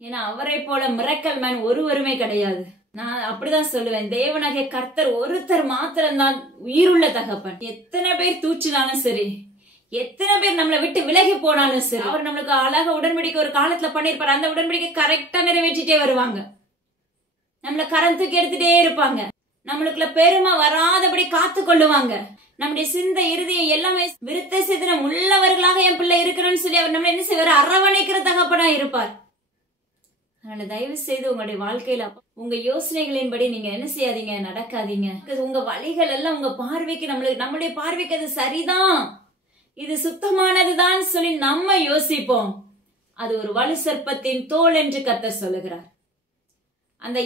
ஏன்னா அவரை போல மிரக்கல் மேன் ஒருவருமே கிடையாது. நான் அப்படிதான் சொல்லுவேன். தேவனாகிய கர்த்தர் ஒருத்தர் மாத்திரம்தான் உயிருள்ள தகப்பன். எத்தனை பேர் தூச்சினாலும் சரி, எத்தனை பேர் நம்மளை விட்டு விலகி போனாலும் சரி, அவர் நம்மளுக்கு அழகா உடன்படிக்கை ஒரு காலத்துல பண்ணிருப்பாரு. அந்த உடன்படிக்கை கரெக்டா நிறைவேற்றிட்டே வருவாங்க. நம்மள கரம் தூக்கி எடுத்துட்டே இருப்பாங்க. நம்மளுக்குள்ள பெருமை வராதபடி காத்து கொள்ளுவாங்க. நம்முடைய சிந்தை இருதயம் எல்லாமே விருத்த சேதனம் உள்ளவர்களாக என் பிள்ளை இருக்கிறேன்னு சொல்லி அவர் நம்ம என்ன செய்வார்? அரவணைக்கிற தகப்பனா இருப்பார். அதனால தயவு செய்து உங்களுடைய வாழ்க்கையில உங்க யோசனைகளின்படி நீங்க என்ன செய்யாதீங்க, நடக்காதீங்க. உங்க வழிகள் எல்லாம் உங்க பார்வைக்கு நம்மளுடைய பார்வைக்கு அது சரிதான், இது சுத்தமானதுதான் சொல்லி நம்ம யோசிப்போம். அது ஒரு வலு சர்ப்பத்தின் தோல் என்று கர்த்தர் சொல்லுகிறார். அந்த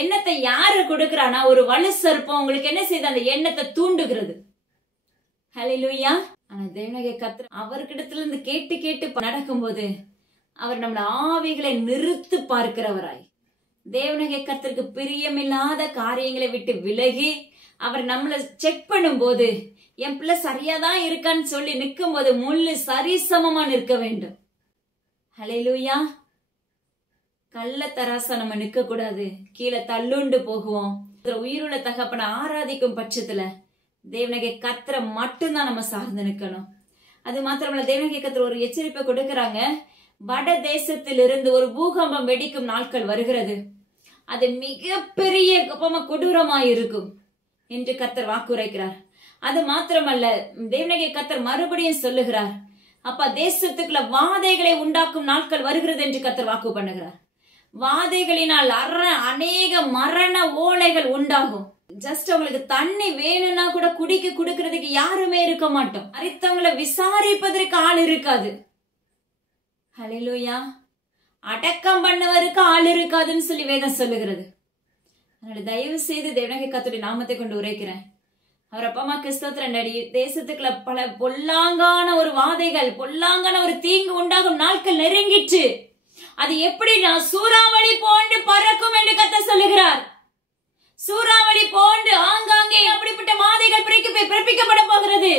எண்ணத்தை யாரு கொடுக்கிறானா? ஒரு வலு சர்ப்பம் உங்களுக்கு என்ன செய்யுது? அந்த எண்ணத்தை தூண்டுகிறது. ஹல்லேலூயா. ஆனா தேவனாகிய கர்த்தர் அவர்கிடத்துல இருந்து கேட்டு நடக்கும்போது அவர் நம்மள ஆவிகளை நிறுத்து பார்க்கிறவராய், தேவனாகிய கர்த்தருக்கு பிரியமில்லாத காரியங்களை விட்டு விலகி அவர் நம்மள செக் பண்ணும் போது என் பிள்ளை சரியாதான் இருக்கான்னு சொல்லி நிற்கும் போது முள்ளு சரிசமமா நிற்க வேண்டும். ஹல்லேலூயா. கள்ள தராசா நம்ம நிக்க கூடாது, கீழே தள்ளுண்டு போகுவோம். உயிருள்ள தகப்பனை ஆராதிக்கும் பட்சத்துல தேவனாகிய கர்த்தரை மட்டும்தான் நம்ம சார்ந்து நிக்கணும். அது மாத்திரமல்ல, தேவனாகிய கர்த்தர் ஒரு எச்சரிப்பை கொடுக்கறாங்க. வட தேசத்திலிருந்து ஒரு பூகம்பம் வெடிக்கும் நாட்கள் வருகிறது, அது மிகப்பெரிய கொடூரமா இருக்கும் என்று கர்த்தர் வாக்குரைக்கிறார். அது மாத்திரமல்ல, தேவனாகிய கர்த்தர் மறுபடியும் சொல்லுகிறார், அப்ப தேசத்துக்குள்ள வாதைகளை உண்டாக்கும் நாட்கள் வருகிறது என்று கர்த்தர் வாக்கு பண்ணுகிறார். வாதைகளினால் அநேக மரண ஓலைகள் உண்டாகும். ஜஸ்ட் அவங்களுக்கு தண்ணி வேணும்னா கூட குடிக்க கொடுக்கறதுக்கு யாருமே இருக்க மாட்டோம். மரித்தவங்களை விசாரிப்பதற்கு ஆள் இருக்காது. ஹல்லேலூயா. அடக்கம் பண்ணவருக்கு ஆள் இருக்காதுன்னு சொல்லி வேதம் சொல்லுகிறது. அதனால தயவு செய்து தேவனாகிய கர்த்தருடைய நாமத்தை கொண்டு உரைக்கிறேன். அவர் அப்பா அம்மா கிறிஸ்தவத்துல தேசத்துக்குள்ள பல பொல்லாங்கான ஒரு வாதைகள், பொல்லாங்கான ஒரு தீங்கு உண்டாகும் நாட்கள் நெருங்கிட்டு அது எப்படி சூறாவளி போன்று பறக்கும் என்று கர்த்தர் சொல்லுகிறார். சூறாவளி போன்று ஆங்காங்கே அப்படிப்பட்ட வாதைகள் பிறப்பிக்கப்பட போகிறது.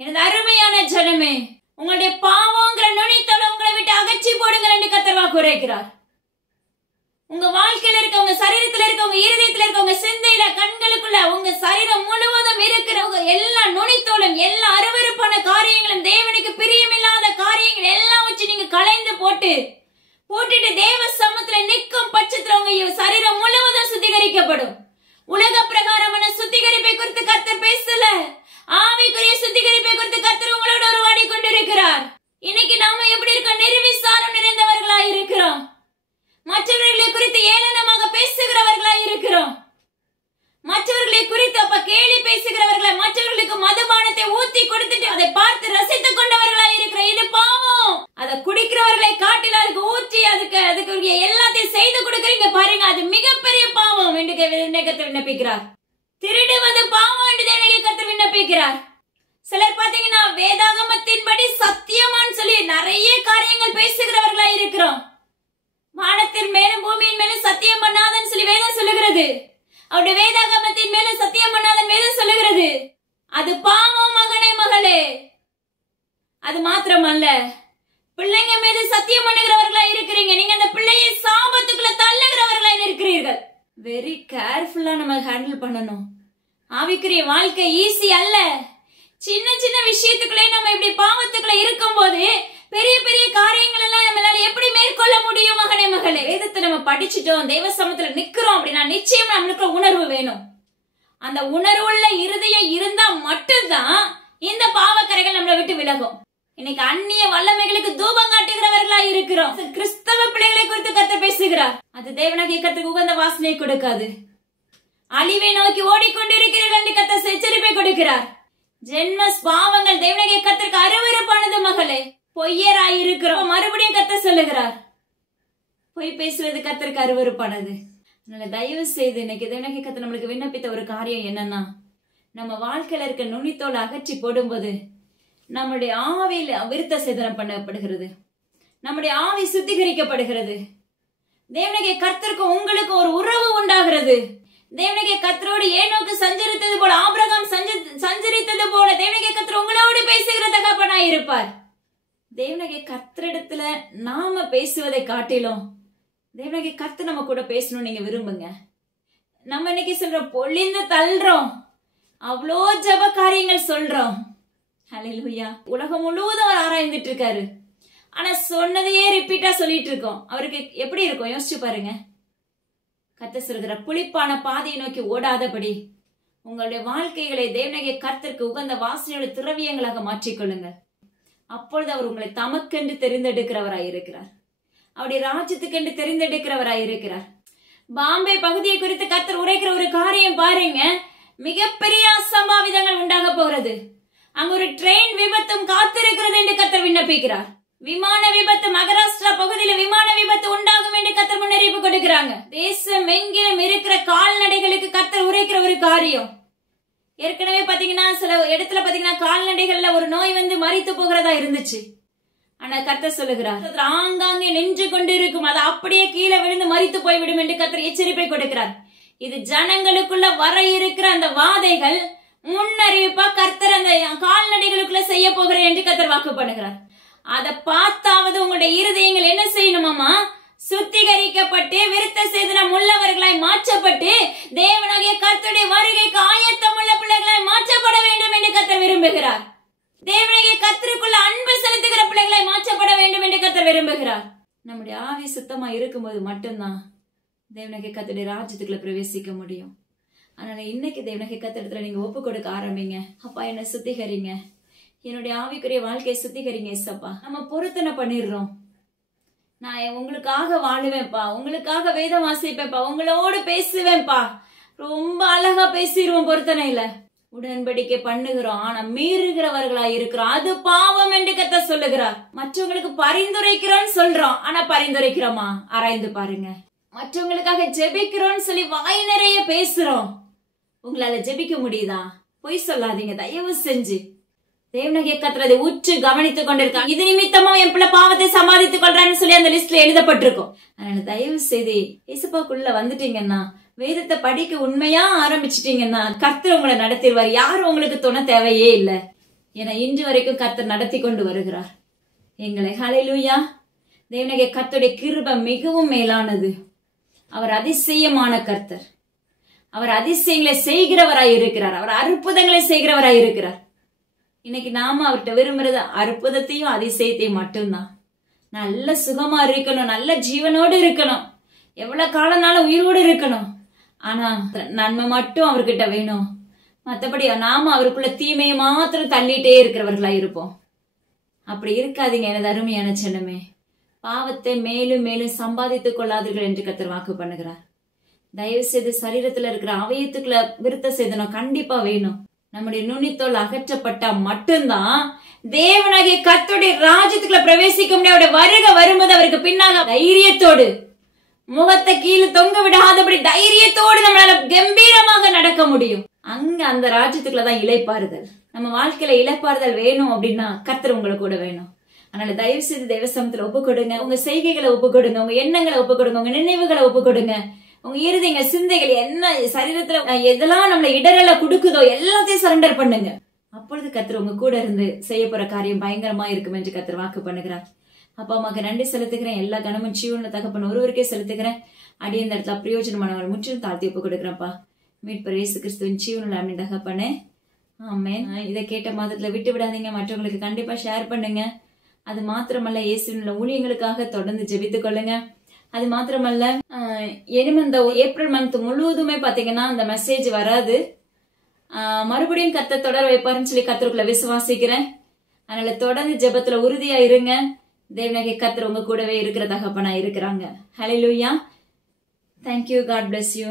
எனது அருமையான ஜனமே, உங்களுடைய பாவங்கிற நுனித்தோட உங்களை விட்டு அகற்றி போடுங்கள் என்று கர்த்தர் வாக்கு உரைக்கிறார். உங்க வாழ்க்கையில இருக்க, உங்க சரீரத்துல இருக்க, உங்க இருதயத்துல இருக்க, உங்க சிந்தையில, கண்களுக்குள்ள, உங்க சரீரம் முழுவதும் இருக்கிற எல்லா நுனித்தோலும், எல்லா அருவருப்பான காரியங்களும், தேவனுக்கு பிரியமில்லாத காரியங்கள் எல்லாம் வச்சு நீங்க களைந்து போட்டுட்டு தேவ சமூகத்துல நிற்கும் பட்சத்துல உங்க சரீரம் முழுவதும் சுத்திகரிக்கப்படும். உலக பிரகாரமான சுத்திகரிப்பை குறித்து கர்த்தர் பேசல, ஆவிக்குரிய சுத்திகரிப்பை குறித்து கர்த்தர் உங்களோட உருவாடி கொண்டிருக்கிறார். இன்னைக்கு நாம எப்படி இருக்கோம்? நிர்விசாரம் நிறைந்தவர்களா இருக்கிறோம். மற்றவர்களை குறித்து ஏளனமாக பேசுகிறவர்களா இருக்கிறோம். மற்றவர்களை குறித்து அப்ப கேலி பேசுகிறவர்களா, மற்றவர்களுக்கு மதுபானத்தை ஊத்தி கொடுத்துட்டு அதை பார்த்து ரசித்துக் கொண்டவர்களா இருக்கிறோம். இது பாவம். அதை குடிக்கிறவர்களை காட்டில அதுக்கு ஊற்றி அதுக்கு எல்லாத்தையும் செய்து கொடுக்கறீங்க பாருங்க, அது மிகப்பெரிய பாவம் என்று கர்த்தர் விண்ணப்பிக்கிறார். திருடுவது பாவம் என்று தேவனாகிய கர்த்தர் விண்ணப்பிக்கிறார். சிலர் பாத்தீங்கன்னா வேதாகமத்தின்படி சத்தியமான்னு சொல்லி நிறைய காரியங்கள் பேசுகிறவர்களா இருக்கிறோம். வானத்தின் மேலும் பூமியின் மேலும் சத்தியம் பண்ணாதன்னு சொல்லி வேதம் சொல்லுகிறது. அவருடைய வேதாகமத்தின் மேலும் சத்தியம் பண்ணாதன் வேதம் சொல்லுகிறது. பண்ணணும். ஆவிக்குரிய வாழ்க்கை ஈஸி அல்ல. சின்ன சின்ன விஷயத்துக்குள்ளே நம்ம இப்படி பாவத்துக்குள்ள இருக்கும் போது பெரிய பெரிய காரியங்கள் எல்லாம் நம்மளால எப்படி மேற்கொள்ள முடியும்? மகனே மகளே, வேதத்தை நம்ம படிச்சுட்டோம், தெய்வ சமூகத்துல நிக்கிறோம் அப்படின்னா நிச்சயம் நம்மளுக்கு உணர்வு வேணும். அந்த உணர்வுள்ள இருதயம் இருந்தா மட்டும்தான் இந்த பாவக்கரைகள் நம்மளை விட்டு விலகும். இன்னைக்கு அந்நிய வல்லமைகளுக்கு தூபம் காட்டுகிறவர்களா இருக்கிறோம். கிறிஸ்தவ பிள்ளைகளை குறித்து கர்த்தர் பேசுகிறார். அது தேவனாகிய கர்த்தருக்கு உகந்த வாசனை கொடுக்காது. அழிவை நோக்கி ஓடிக்கொண்டிருக்கிறீர்கள் என்று கர்த்தர் எச்சரிப்பை கொடுக்கிறார். ஜென்ம பாவங்கள் தேவனாகிய கர்த்தருக்கு அருவருப்பானது. மகளே, பொய்யராய் இருக்கிறோம். மறுபடியும் கர்த்தர் சொல்லுகிறார், பொய் பேசுவது கர்த்தருக்கு அருவருப்பானது. அதனால தயவு செய்து இன்னைக்கு தேவனாகிய கர்த்தர் நம்மளுக்கு விண்ணப்பித்த ஒரு காரியம் என்னன்னா, நம்ம வாழ்க்கையில இருக்க நுனித்தோல் அகற்றி போடும்போது நம்முடைய ஆவியில விருத்த சேதனம் பண்ணப்படுகிறது. நம்முடைய ஆவி சுத்திகரிக்கப்படுகிறது. தேவனாகிய கர்த்தருக்கு உங்களுக்கு ஒரு உறவு உண்டாகிறது. தேவனாகிய கர்த்தரோடு ஏனோக்கு சஞ்சரித்தது போல, ஆபிரகாம் சஞ்சரித்தது போல தேவனாகிய கர்த்தர் உங்களோடு பேசுகிற தகப்பனாய் இருப்பார். தேவனாகிய கர்த்தரிடத்துல நாம பேசுவதை காட்டிலும் தேவனாகிய கர்த்தர் நம்ம கூட பேசணும் நீங்க விரும்புங்க. நம்ம இன்னைக்கு சொல்றோம், பொழிந்து தள்ளுறோம், அவ்வளோ ஜப காரியங்கள் சொல்றோம். ஹல்லேலூயா. உலகம் முழுவதும் அவர் ஆராய்ந்துட்டு இருக்காரு. ஆனா சொன்னதையே ரிப்பீட்டா சொல்லிட்டு இருக்கோம். அவருக்கு எப்படி இருக்கும் யோசிச்சு பாருங்க. கர்த்தர் சொல்கிற புளிப்பான பாதையை நோக்கி ஓடாதபடி உங்களுடைய வாழ்க்கைகளை தேவனாகிய கர்த்தருக்கு உகந்த வாசனையோட திரவியங்களாக மாற்றிக்கொள்ளுங்கள். அப்பொழுது அவர் உங்களை தமக்கென்று தெரிந்தெடுக்கிறவராய் இருக்கிறார். அவருடைய ராஜ்யத்துக்கென்று தெரிந்தெடுக்கிறவராய் இருக்கிறார். பாம்பே பகுதியை குறித்து கர்த்தர் உரைக்கிற ஒரு காரியம் பாருங்க. மிகப்பெரிய அசம்பாவிதங்கள் உண்டாக போகிறது. அங்க ஒரு ட்ரெயின் விபத்தும் காத்திருக்கிறது என்று கர்த்தர் விண்ணப்பிக்கிறார். விமான விபத்து, மகாராஷ்டிரா பகுதியில் விமான விபத்து உண்டாகும் என்று கர்த்தர் முன்னறிவிப்பு கொடுக்கிறாங்க. தேசம் எங்கிலும் இருக்கிற கால்நடைகளுக்கு கர்த்தர் உரைக்கிற ஒரு காரியம். ஏற்கனவே பாத்தீங்கன்னா சில இடத்துல பாத்தீங்கன்னா கால்நடைகள்ல ஒரு நோய் வந்து மரித்து போகிறதா இருந்துச்சு. ஆனா கர்த்தர் சொல்லுகிறார், ஆங்காங்கே நின்று கொண்டு இருக்கும், அது அப்படியே கீழே விழுந்து மரித்து போய்விடும் என்று கர்த்தர் எச்சரிப்பை கொடுக்கிறார். இது ஜனங்களுக்குள்ள வர இருக்கிற அந்த வாதைகள் முன்னறிவிப்பா கர்த்தர் அந்த கால்நடைகளுக்குள்ள செய்ய போகிறேன் என்று கர்த்தர் வாக்கு பண்ணுகிறார். அதை பார்த்தாவது உங்களுடைய இருதயங்கள் என்ன செய்யணுமாமா? சுத்திகரிக்கப்பட்டு விருத்த சேதனம் உள்ளவர்களாய் மாற்றப்பட்டு தேவனாகிய கர்த்தருடைய வருகைக்கு ஆயத்தம் உள்ள பிள்ளைகளாய் மாற்றப்பட வேண்டும் என்று கர்த்தர் விரும்புகிறார். தேவனாகிய கர்த்தருக்குள்ள அன்பு செலுத்துகிற பிள்ளைகளாய் மாற்றப்பட வேண்டும் என்று கர்த்தர் விரும்புகிறார். நம்முடைய ஆவி சுத்தமா இருக்கும்போது மட்டும்தான் தேவனாகிய கர்த்தருடைய ராஜ்யத்துக்குள்ள பிரவேசிக்க முடியும். அதனால இன்னைக்கு தேவனாகிய கர்த்தரிடத்துல நீங்க ஒப்பு கொடுக்க ஆரம்பிங்க. அப்பா, என்ன சுத்திகரிங்க, என்னுடைய ஆவிக்குரிய வாழ்க்கையை சுத்திகரிங்க ஏசப்பா. நம்ம பொருத்தனை பண்ணிடுறோம். நான் உங்களுக்காக வாழுவேன்ப்பா, உங்களுக்காக வேதம் வாசிப்பேன்ப்பா, உங்களோடு பேசுவேன்ப்பா, ரொம்ப அழகா பேசிடுவோம். பொருத்தனையில உடன்படிக்கை பண்ணுகிறோம், ஆனா மீறுகிறவர்களா இருக்கிறோம். அது பாவம் என்று கர்த்தர் சொல்லுகிறார். மற்றவங்களுக்கு பரிந்துரைக்கிறோம்னு சொல்றோம், ஆனா பரிந்துரைக்கிறோமா? ஆராய்ந்து பாருங்க. மற்றவங்களுக்காக ஜெபிக்கிறோம்னு சொல்லி வாய் நிறைய பேசுறோம், உங்களால ஜெபிக்க முடியுதா? பொய் சொல்லாதீங்க தயவு செஞ்சு. தேவனாகிய கர்த்தர் அதை உற்று கவனித்துக் கொண்டிருக்காங்க. இது நிமித்தமா என் பிள்ளை பாவத்தை சம்பாதித்துக் கொள்றான்னு சொல்லி அந்த லிஸ்ட்ல எழுதப்பட்டிருக்கும். அதனால தயவு செய்து இயேசுக்குள்ள வந்துட்டீங்கன்னா, வேதத்தை படிக்க உண்மையா ஆரம்பிச்சிட்டீங்கன்னா கர்த்தர் உங்களை நடத்திடுவார். யாரும் உங்களுக்கு துணை தேவையே இல்லை. ஏன்னா இன்று வரைக்கும் கர்த்தர் நடத்தி கொண்டு வருகிறார் எங்களை. ஹல்லேலூயா. தேவனாகிய கர்த்தருடைய கிருபை மிகவும் மேலானது. அவர் அதிசயமான கர்த்தர். அவர் அதிசயங்களை செய்கிறவராய் இருக்கிறார். அவர் அற்புதங்களை செய்கிறவராய் இருக்கிறார். இன்னைக்கு நாம அவர்கிட்ட விரும்புறது அற்புதத்தையும் அதிசயத்தையும் மட்டும்தான். நல்ல சுகமா இருக்கணும், நல்ல ஜீவனோடு இருக்கணும், எவ்வளவு காலம்னாலும் உயிரோடு இருக்கணும். ஆனா நன்மை மட்டும் அவர்கிட்ட வேணும். மற்றபடி நாம அவருக்குள்ள தீமையை மாத்திரம் தள்ளிட்டே இருக்கிறவர்களா இருப்போம். அப்படி இருக்காதீங்க எனது அருமையான சின்னமே. பாவத்தை மேலும் மேலும் சம்பாதித்துக் கொள்ளாதீர்கள் என்று கர்த்தர் வாக்கு பண்ணுகிறார். தயவு செய்து சரீரத்துல இருக்கிற அவயத்துக்குள்ள விருத்த சேதனம் கண்டிப்பா வேணும். நம்முடைய நுனித்தோல் அகற்றப்பட்டா மட்டும்தான் தேவனாகிய கர்த்தருடைய ராஜ்யத்துக்குள்ள பிரவேசிக்க முடியும். அவருடைய வருகை வரும்போது அவருக்கு பின்னாக தைரியத்தோடு, முகத்தை கீழே தொங்க விடாதபடி தைரியத்தோடு நம்மளால கம்பீரமாக நடக்க முடியும். அங்க அந்த ராஜ்யத்துக்குள்ளதான் இளைப்பாறுதல். நம்ம வாழ்க்கையில இளைப்பாறுதல் வேணும் அப்படின்னா கர்த்தர் உங்களுக்கு கூட வேணும். அதனால தயவு செய்து தெய்வ சமூகத்துல ஒப்பு கொடுங்க. உங்க செய்கைகளை ஒப்பு கொடுங்க, உங்க எண்ணங்களை ஒப்பு கொடுங்க, உங்க நினைவுகளை ஒப்பு கொடுங்க, உங்க இருதயங்க சிந்தைகள் என்ன சரீரத்துல எதெல்லாம் நம்மள இடரல கொடுக்குதோ எல்லாத்தையும் சரண்டர் பண்ணுங்க. அப்பொழுது கர்த்தர் உங்க கூட இருந்து செய்ய போற காரியம் பயங்கரமா இருக்கும் என்று கர்த்தர் வாக்கு பண்ணுகிறார். அப்பா அம்மாக்கு நன்றி செலுத்துகிறேன். எல்லா கனமும் ஜீவன தகப்பன் ஒருவருக்கே செலுத்துகிறேன். அடி இந்த இடத்துல பிரயோஜனமானவர்கள் முற்றிலும் தாழ்த்தி ஒப்பு கொடுக்குறேன்ப்பா. மீட்பர் இயேசு கிறிஸ்துவின் ஜீவனுள்ள அருமை தகப்பனே, ஆமென். இதை கேட்ட மாதத்துல விட்டு விடாதீங்க, மற்றவங்களுக்கு கண்டிப்பா ஷேர் பண்ணுங்க. அது மாத்திரமல்ல, இயேசுவின் ஊழியங்களுக்காக தொடர்ந்து ஜெபித்துக் கொள்ளுங்க. அது மாத்திரமல்ல, இனிமே இந்த ஏப்ரல் மந்த் முழுவதுமே பாத்தீங்கன்னா அந்த மெசேஜ் வராது. மறுபடியும் கர்த்தர் தொடர் வைப்பாருன்னு சொல்லி கர்த்தருக்குள்ள விசுவாசிக்கிறேன். அதனால தொடர்ந்து ஜெபத்துல உறுதியா இருங்க. தேவனாகிய கர்த்தர் உங்க கூடவே இருக்கிற தகப்பனா இருக்கிறாங்க. ஹல்லேலூயா. Thank you. God bless you.